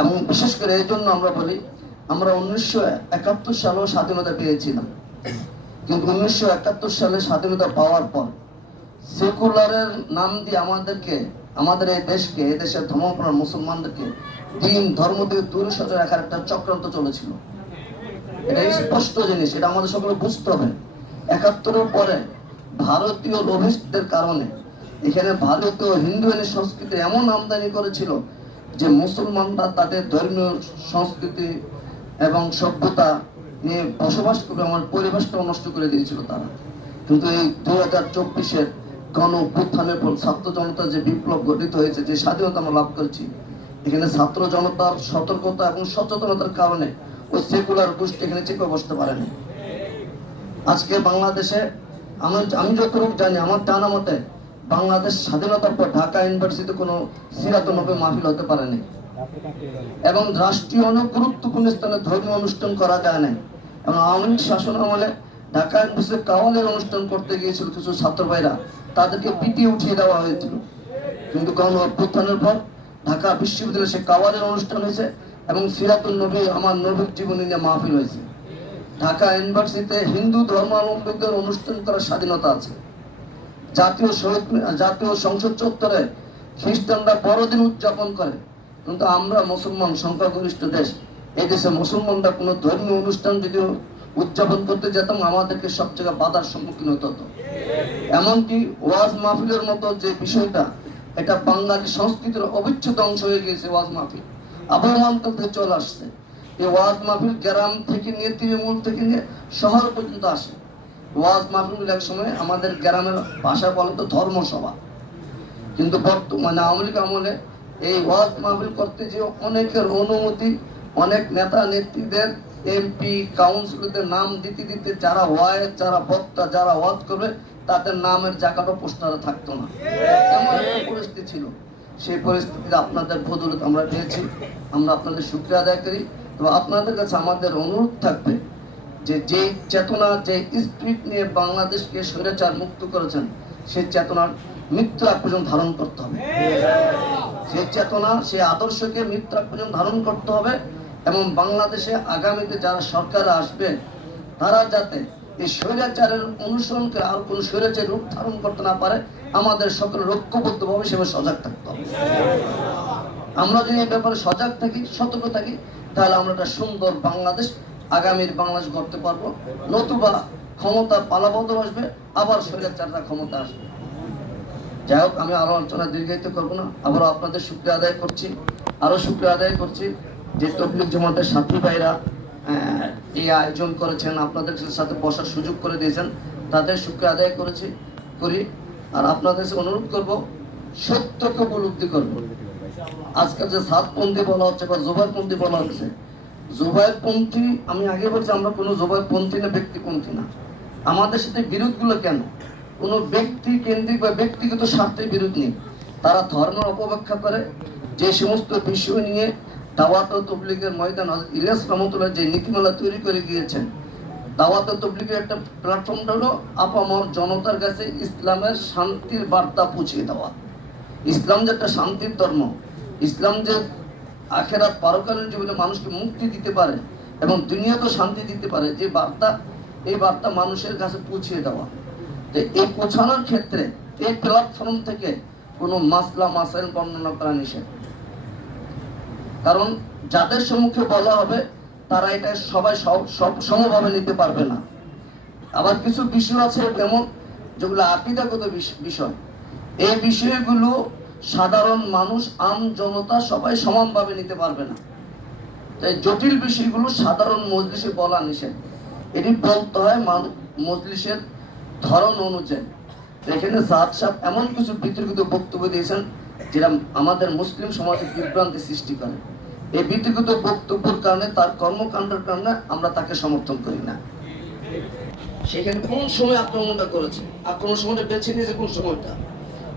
এবং বিশেষ করে এই জন্য আমরা বলি, আমরা 1971 সালেও স্বাধীনতা পেয়েছিলাম, কিন্তু 1971 সালে স্বাধীনতা পাওয়ার পর সেকুলারের নাম দিয়ে আমাদের এই দেশকে, এই দেশের ধর্মপ্রাণ মুসলমানদেরকে দিন ধর্ম থেকে দূরে সরে রাখার একটা চক্রান্ত চলেছিল। এটা স্পষ্ট জিনিস, এটা আমাদের সকলে বুঝতে হবে। 71-এর পরে ভারতীয় লোভিষ্টদের কারণে এখানে ভারতীয় হিন্দু সংস্কৃতি এমন আমদানি করেছিল যে মুসলমানরা তাদের ধর্মীয় সংস্কৃতি এবং সভ্যতা নিয়ে বসবাস করবে, আমার পরিবেশটা নষ্ট করে দিয়েছিল তারা। কিন্তু এই 2024-এর গণ অভ্যুত্থানের পর ছাত্র জনতার যে বিপ্লব গঠিত হয়েছে, যে স্বাধীনতা আমরা লাভ করেছি, এখানে ছাত্র জনতার সতর্কতা এবং সচেতনতার কারণে ওই সেকুলার গোষ্ঠী এখানে চেপে বসতে পারেনি। আজকে বাংলাদেশে আমি যতটুকু জানি, আমার জানা মতে বাংলাদেশ স্বাধীনতার পর ঢাকা ইউনিভার্সিটিতে কোনো সিরাতুন নবী মাহফিল হতে পারেনি এবং রাষ্ট্রীয় অনেক গুরুত্বপূর্ণ স্থানে ধর্মীয় অনুষ্ঠান করা যায় না। এবং আওয়ামী লীগ শাসন আমলে ঢাকা ইউনিভার্সিটি কাওয়ালের অনুষ্ঠান করতে গিয়েছিল কিছু ছাত্র ভাইরা, তাদেরকে পিটিয়ে উঠিয়ে দেওয়া হয়েছিল। কিন্তু গণ অভ্যুত্থানের পর ঢাকা বিশ্ববিদ্যালয়ে সে কাওয়ালের অনুষ্ঠান হয়েছে এবং সিরাতুন নবী, আমার নবীর জীবনী নিয়ে মাহফিল হয়েছে। ঢাকা ইউনিভার্সিটিতে হিন্দু ধর্মাবলম্বীদের অনুষ্ঠান করার স্বাধীনতা আছে। জাতীয় সংসদ চত্বরে খ্রিস্টানরা বড়দিন উদযাপন করে, কিন্তু আমরা মুসলমান সংখ্যাগরিষ্ঠ দেশ, এই দেশে মুসলমানরা কোনো ধর্মীয় অনুষ্ঠান যদি উদযাপন করতে যেতাম আমাদেরকে সব জায়গায় বাধার সম্মুখীন হতে হতো। এমনকি ওয়াজ মাহফিলের মতো যে বিষয়টা, এটা বাঙালি সংস্কৃতির অবিচ্ছেদ্য অংশ হয়ে গিয়েছে। ওয়াজ মাহফিল আবহমানকাল থেকে চলে আসছে। এই ওয়াজ মাহফিল গ্রাম থেকে নিয়ে তৃণমূল থেকে নিয়ে শহর পর্যন্ত আসে। ওয়াজ মাহফিল এক সময় আমাদের গ্রামের ভাষা বলে তো ধর্মসভা, কিন্তু বর্তমানে আওয়ামী লীগ আমলে এই ওয়াজ মাহফিল করতে যে অনেকের অনুমতি, অনেক নেতা নেত্রীদের, এমপি কাউন্সিলরদের নাম দিতে দিতে যারা ওয়াজ, যারা বক্তা, যারা ওয়াজ করবে তাদের নামের জায়গাটা পোস্টারে থাকতো না, এমন একটা পরিস্থিতি ছিল। সেই পরিস্থিতিতে আপনাদের বদৌলত আমরা পেয়েছি, আমরা আপনাদের শুকরিয়া আদায় করি। তো আপনাদের কাছে আমাদের অনুরোধ থাকবে যে যে চেতনা, যে স্পিরিট নিয়ে বাংলাদেশকে স্বৈরাচার মুক্ত করেছেন, সেই চেতনার মৃত্যু আগ পর্যন্ত ধারণ করতে হবে। সেই চেতনা, সেই আদর্শকে মৃত্যু আগ পর্যন্ত ধারণ করতে হবে, এবং বাংলাদেশে আগামীতে যারা সরকার আসবে তারা যাতে এই স্বৈরাচারের অনুসরণ করে আর কোন স্বৈরাচারের রূপ ধারণ করতে না পারে, আমাদের সকলের ঐক্যবদ্ধভাবে সেভাবে সজাগ থাকতে হবে। আমরা যদি এই ব্যাপারে সজাগ থাকি, সতর্ক থাকি, তাহলে আমরা একটা সুন্দর বাংলাদেশ, আগামীর বাংলাদেশ গড়তে পারবো। নতুবা ক্ষমতার পালাবদল আসবে, আবার স্বৈরাচাররা ক্ষমতা আসবে। যাই হোক, আমি আরো আলোচনা দীর্ঘায়িত করবো না। আবারও আপনাদের শুকরিয়া আদায় করছি, আরো শুকরিয়া আদায় করছি যে তবলিগ জামাতের সাথী ভাইরা এই আয়োজন করেছেন, আপনাদের সাথে বসার সুযোগ করে দিয়েছেন, তাদের শুকরিয়া আদায় করি। আর আপনাদের অনুরোধ করব, সত্যকে উপলব্ধি করব। আজকাল যে সাতপন্থী বলা হচ্ছে বা জোবাইরপন্থী বলা হচ্ছে, জোবাইরপন্থী, আমি আগে বলছি আমরা কোনো জোবাইরপন্থী না ব্যক্তিপন্থী না। আমাদের সাথে বিরোধগুলো কেন? কোনো ব্যক্তি কেন্দ্রিক বা ব্যক্তিগত স্বার্থের বিরোধ নেই। তারা ধর্মের অপব্যাখ্যা করে, যে সমস্ত বিষয় নিয়ে দাওয়াত ও তবলিগের ময়দান ইলিয়াস রহমতুল্লাহ যে নীতিমালা তৈরি করে গিয়েছেন, দাওয়াত ও তবলিগের একটা প্ল্যাটফর্মটা হলো আপামর জনতার কাছে ইসলামের শান্তির বার্তা পৌঁছিয়ে দেওয়া। ইসলাম যে একটা শান্তির ধর্ম, ইসলাম যে আখেরাত পারকালীন জীবনে মানুষকে মুক্তি দিতে পারে এবং দুনিয়াতেও শান্তি দিতে পারে, যে বার্তা, এই বার্তা মানুষের কাছে পৌঁছিয়ে দেওয়া। তো এই পৌঁছানোর ক্ষেত্রে এই প্ল্যাটফর্ম থেকে কোনো মাসলা মাসাইল বর্ণনা করা নিষেধ। কারণ যাদের সম্মুখে বলা হবে তারা এটা সবাই সমভাবে নিতে পারবে না। আবার কিছু বিষয় আছে যেমন যেগুলো আকীদাগত বিষয়, এই বিষয়গুলো সাধারণ মানুষ, আম জনতা সবাই সমানভাবে নিতে পারবে না। তাই জটিল বিষয়গুলো সাধারণ মজলিসে বলা নিষেধ। এটি বলতে হয় মজলিসের ধরন অনুযায়ী। এখানে সাদ সাহেব এমন কিছু বিতর্কিত বক্তব্য দিয়েছেন যেটা আমাদের মুসলিম সমাজে বিভ্রান্তি সৃষ্টি করে। এই বিতর্কিত বক্তব্যের কারণে, তার কর্মকাণ্ডের কারণে আমরা তাকে সমর্থন করি না। সেখানে কোন সময় আক্রমণটা করেছে, আক্রমণ সময়টা বেছে নিয়েছে কোন সময়টা?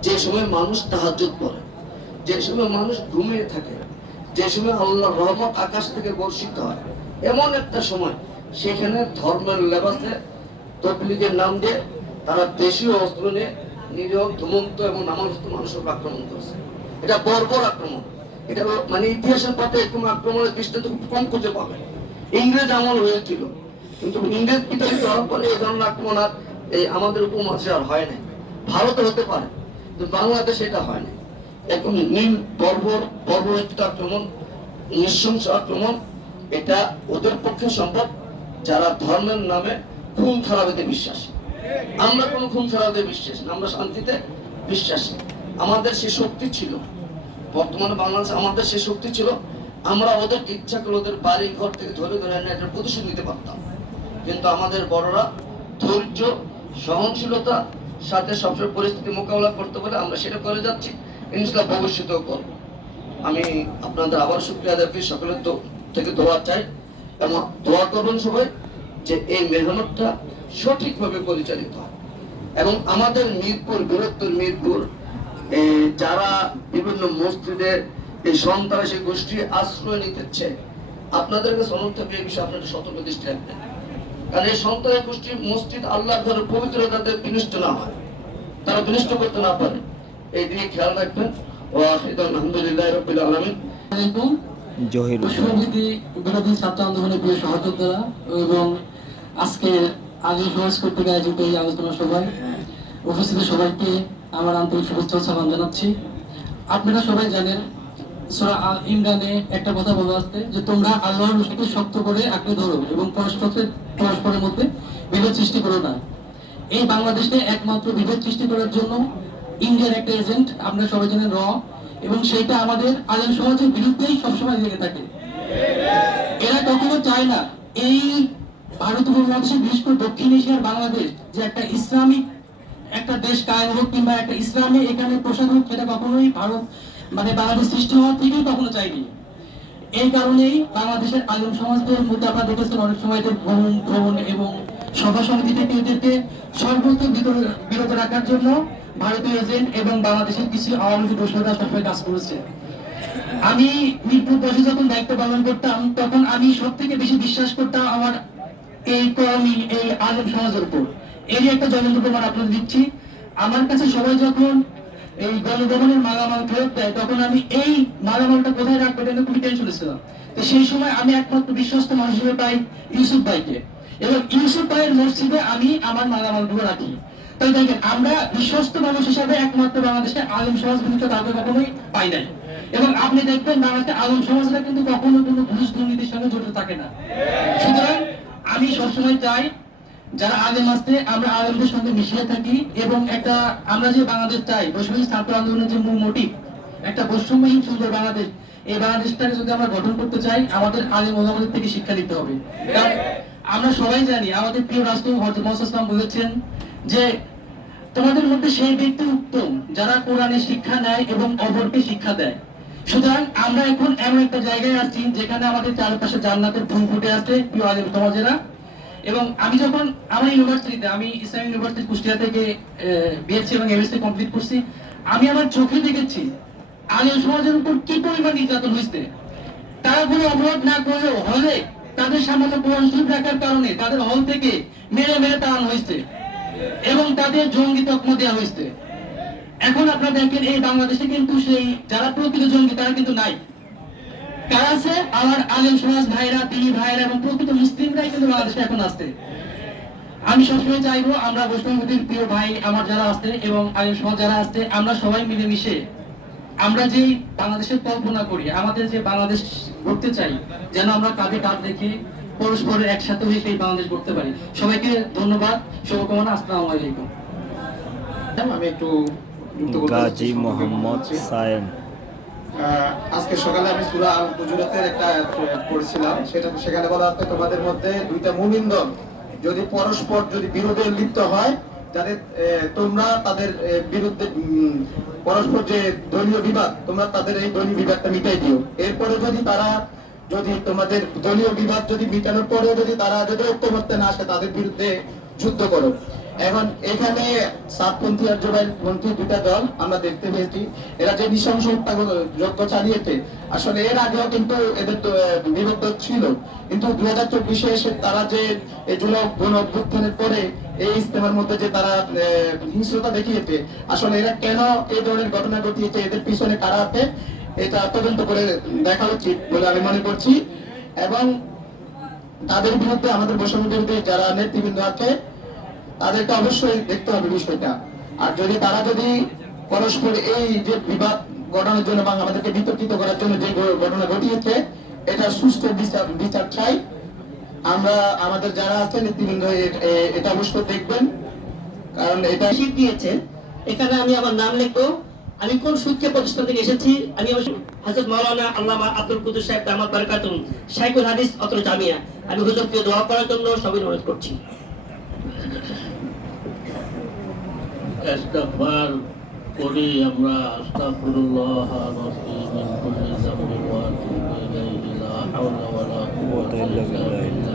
যে সময় মানুষ তাহাজ্জুদ করে, যে সময় মানুষ ঘুমিয়ে থাকে, যে সময় আল্লাহর রহমত আকাশ থেকে বর্ষিত হয়, এমন একটা সময় সেখানে ধর্মের লেবাসে তবলিগের নাম দিয়ে তারা দেশীয় অস্ত্র নিয়ে নিরীহ, ধুমন্ত এবং নামাজরত মানুষের আক্রমণ করেছে। এটা বর্বর আক্রমণ। এটা মানে ইতিহাসের পথে এরকম আক্রমণের দৃষ্টান্ত খুব কম খুঁজে পাবে। ইংরেজ আমল হয়েছিল, কিন্তু ইংরেজ বিতাড়িত হওয়ার পরে এই ধরনের আক্রমণ আর এই আমাদের উপমহাদেশে আর হয় নাই। ভারতে হতে পারে, কিন্তু বাংলাদেশে এটা হয় না। এখন নীল বর্বরিত আক্রমণ, নৃশংস আক্রমণ, এটা ওদের পক্ষে সম্ভব যারা ধর্মের নামে খুন খারাপিতে বিশ্বাসী। আমরা কোনো খুন খারাপিতে বিশ্বাসী না, আমরা শান্তিতে বিশ্বাসী। আমাদের সে শক্তি ছিল, বর্তমানে বাংলাদেশে আমাদের সে শক্তি ছিল, আমরা ওদের ইচ্ছা করে ওদের বাড়ি ঘর থেকে ধরে ধরে এনে একটা প্রতিশোধ নিতে পারতাম। কিন্তু আমাদের বড়রা ধৈর্য, সহনশীলতা সাথে সবসময় পরিস্থিতি মোকাবেলা করতে পারে, আমরা সেটা করে যাচ্ছি, ইনশাআল্লাহ ভবিষ্যতেও করব। আমি আপনাদের আবার শুকরিয়া আদায় করি, সকলের থেকে দোয়া চাই এবং দোয়া করবেন সবাই যে এই মেহনতটা সঠিকভাবে পরিচালিত হয়। এবং আমাদের মিরপুর, বৃহত্তর মিরপুর, যারা বিভিন্ন মসজিদে এই সন্ত্রাসী গোষ্ঠী আশ্রয় নিতেছে, আপনাদের কাছে অনুরোধ থাকবে এই বিষয়ে আপনাদের সতর্ক দৃষ্টি রাখবেন। কারণ এই সন্ত্রাসী গোষ্ঠী মসজিদ, আল্লাহর ঘরের পবিত্রতাতে বিনষ্ট না হয়, তারা বিনষ্ট করতে না পারে, এই দিকে খেয়াল রাখবেন। ও আলহামদুলিল্লাহ রাব্বিল আলামিন। বিরোধী ছাত্র আন্দোলনের প্রিয় সহযোদ্ধারা এবং আজকে আগে সমাজ কর্তৃক আয়োজিত এই আলোচনা সভায় উপস্থিত সবাইকে আমার আন্তরিক শুভেচ্ছা সালাম জানাচ্ছি। আপনারা সবাই জানেন সূরা আল ইমরানে একটা কথা বলা আছে যে তোমরা আল্লাহর রশিকে শক্ত করে আঁকড়ে ধরো এবং পরস্পরের মধ্যে বিভেদ সৃষ্টি করো না। এই বাংলাদেশে একমাত্র বিভেদ সৃষ্টি করার জন্য ইন্ডিয়ার একটা এজেন্ট, আপনারা সবাই জানেন, এবং সেটা আমাদের আলেম সমাজের বিরুদ্ধেই সবসময় লেগে থাকে। এরা কখনো চায় না এই ভারত উপমহাদেশের, বিশেষ করে দক্ষিণ এশিয়ার বাংলাদেশ যে একটা ইসলামিক একটা দেশ কায়েম হোক কিংবা একটা ইসলামে এখানে প্রসার হোক, সেটা কখনোই ভারত বাংলাদেশ সৃষ্টি হওয়ার থেকেই কখনো চাইনি। এই কারণেই বাংলাদেশের আলেম সমাজদের মধ্যে আপনারা দেখেছেন অনেক সময় এদের ভ্রমণ এবং সভা সমিতি থেকে এদেরকে সর্বোচ্চ বিরত রাখার জন্য ভারতীয় এজেন্ট এবং বাংলাদেশের কিছু আওয়ামী লীগ দোসররা সবসময় কাজ করেছে। আমি মিরপুর 10-এ যখন দায়িত্ব পালন করতাম তখন আমি সব থেকে বেশি বিশ্বাস করতাম আমার এই কওমি এই আলেম সমাজের উপর। এরই একটা জ্বলন্ত প্রমাণ আপনাদের দিচ্ছি। আমার কাছে সবাই যখন এই গণদমনের মালামাল ফেরত দেয় তখন আমি এই মালামালটা কোথায় রাখবো এটা নিয়ে খুবই টেনশনে ছিলাম। তো সেই সময় আমি একমাত্র বিশ্বস্ত মানুষ হিসেবে পাই ইউসুফ ভাইকে, এবং ইউসুফ ভাইয়ের মসজিদে আমি আমার মালামালগুলো রাখি। তাই দেখেন, আমরা বিশ্বস্ত মানুষ হিসাবে একমাত্র বাংলাদেশের আলেম সমাজ কিন্তু কাউকে কখনোই পাই নাই। এবং আপনি দেখবেন বাংলাদেশের আলেম সমাজরা কিন্তু কখনো কোনো ঘুষ দুর্নীতির সঙ্গে জড়িত থাকে না। সুতরাং আমি সবসময় চাই যারা আলেম আছে আমরা আলেমদের সঙ্গে মিশিয়ে থাকি, এবং একটা আমরা যে বাংলাদেশ চাই, বৈষম্য ছাত্র আন্দোলনের যে মূল মোটিভ একটা বৈষম্যহীন সুন্দর বাংলাদেশ, এই বাংলাদেশটাকে যদি আমরা গঠন করতে চাই আমাদের আলেম ওলামাদের থেকে শিক্ষা নিতে হবে। কারণ আমরা সবাই জানি আমাদের প্রিয় রাষ্ট্রপতি হযরত মুহাম্মদ সাল্লাল্লাহু আলাইহি ওয়াসাল্লাম বলেছেন যে তোমাদের মধ্যে সেই ব্যক্তি উত্তম যারা কোরআনের শিক্ষা নেয় এবং অপরকে শিক্ষা দেয়। সুতরাং আমরা এখন এমন একটা জায়গায় আছি যেখানে আমাদের চারপাশে জান্নাতের ফুল ফুটে আছে প্রিয় আলেম সমাজেরা। এবং আমি যখন আমার ইউনিভার্সিটিতে, আমি ইসলাম ইউনিভার্সিটি কুষ্টিয়া থেকে বিএসসি এবং এমএসসি কমপ্লিট করছি, আমি আমার চোখে দেখেছি আলেম সমাজের উপর কি পরিমাণ নির্যাতন হয়েছে। তারা কোনো অপরাধ না করলেও হলে তাদের সামান্য কোরআন শরীফ রাখার কারণে তাদের হল থেকে মেরে মেরে তাড়ানো হয়েছে এবং তাদের জঙ্গি তকমা দেওয়া হয়েছে। এখন আপনারা দেখেন এই বাংলাদেশে কিন্তু সেই যারা প্রকৃত জঙ্গি তারা কিন্তু নাই। কারা আছে? আমার আলেম সমাজ ভাইরা, দিনী ভাইরা এবং প্রকৃত মুসলিমরাই কিন্তু বাংলাদেশে এখন আসছে। আমি সবসময় চাইবো আমরা বৈষ্ণবীদের প্রিয় ভাই আমার যারা আছে এবং আলেম সমাজ যারা আছে, আমরা সবাই মিলেমিশে আমরা যে বাংলাদেশের কল্পনা করি, আমাদের যে বাংলাদেশ গড়তে চাই, যেন আমরা কাঁধে কাঁধ রেখে পরস্পরের একসাথে হয়ে সেই বাংলাদেশ গড়তে পারি। সবাইকে ধন্যবাদ, শুভকামনা, আসসালামু আলাইকুম। আমি একটু গাজী মোহাম্মদ সায়েম। আজকে সকালে আমি সূরা আল হুজুরাতের একটা পড়ছিলাম, সেখানে বলা আছে তোমাদের মধ্যে দুইটা মুমিন দল যদি পরস্পর যদি বিরোধে লিপ্ত হয়, যাদের তোমরা তাদের বিরুদ্ধে পরস্পর যে দলীয় বিবাদ, তোমরা তাদের এই দলীয় বিবাদটা মিটাই দিও। এরপরে যদি তোমাদের দলীয় বিবাদ যদি মিটানোর পরেও যদি তারা যদি ঐক্যমত্যে না আসে তাদের বিরুদ্ধে যুদ্ধ করো। এখন এখানে সাতপন্থী আর জোবাইরপন্থী দুটা দল আমরা দেখতে পেয়েছি, এরা যে নৃশংস হত্যাযজ্ঞ চালিয়েছে, আসলে এর আগেও কিন্তু এদের বিরুদ্ধ ছিল, কিন্তু 2024-এ এসে তারা যে এই গণ অভ্যুত্থানের পরে এই ইজতেমার মধ্যে যে তারা হিংস্রতা দেখিয়েছে, আসলে এরা কেন এই ধরনের ঘটনা ঘটিয়েছে, এদের পিছনে কারা আছে এটা তদন্ত করে দেখা উচিত বলে আমি মনে করছি। এবং তাদের বিরুদ্ধে আমাদের বৈষম্য বিরোধী যারা নেতৃবৃন্দ আছে তাদেরকে অবশ্যই দেখতে হবে বিষয়টা। আর তারা যদি পরস্পর এই যে বিবাদ ঘটানোর জন্য বা আমাদেরকে বিতর্কিত করার জন্য যে ঘটনা ঘটিয়েছে, এটা সুষ্ঠু বিচার চাই। আমরা আমাদের যারা আছে নেতৃবৃন্দ এটা অবশ্যই দেখবেন, কারণ এটা শীত দিয়েছে। এখানে আমি আমার নাম লিখবো, আমি কোন সুদকে প্রতিষ্ঠান থেকে এসেছি। আমি হযরত মাওলানা আল্লামা আব্দুল কুদ্দুস সাহেব দামাত বারাকাতুহু শাইখুল হাদিস অত্র জামিয়া, আমি হুজুরকে দোয়া করার জন্য সবাই অনুরোধ করছি। ইস্তিগফার করি আমরা, আস্তাগফিরুল্লাহ মিন কুল্লি যামবিন ওয়া আতুবু ইলাইহি, লা হাওলা ওয়া লা কুওয়াতা ইল্লা বিল্লাহ।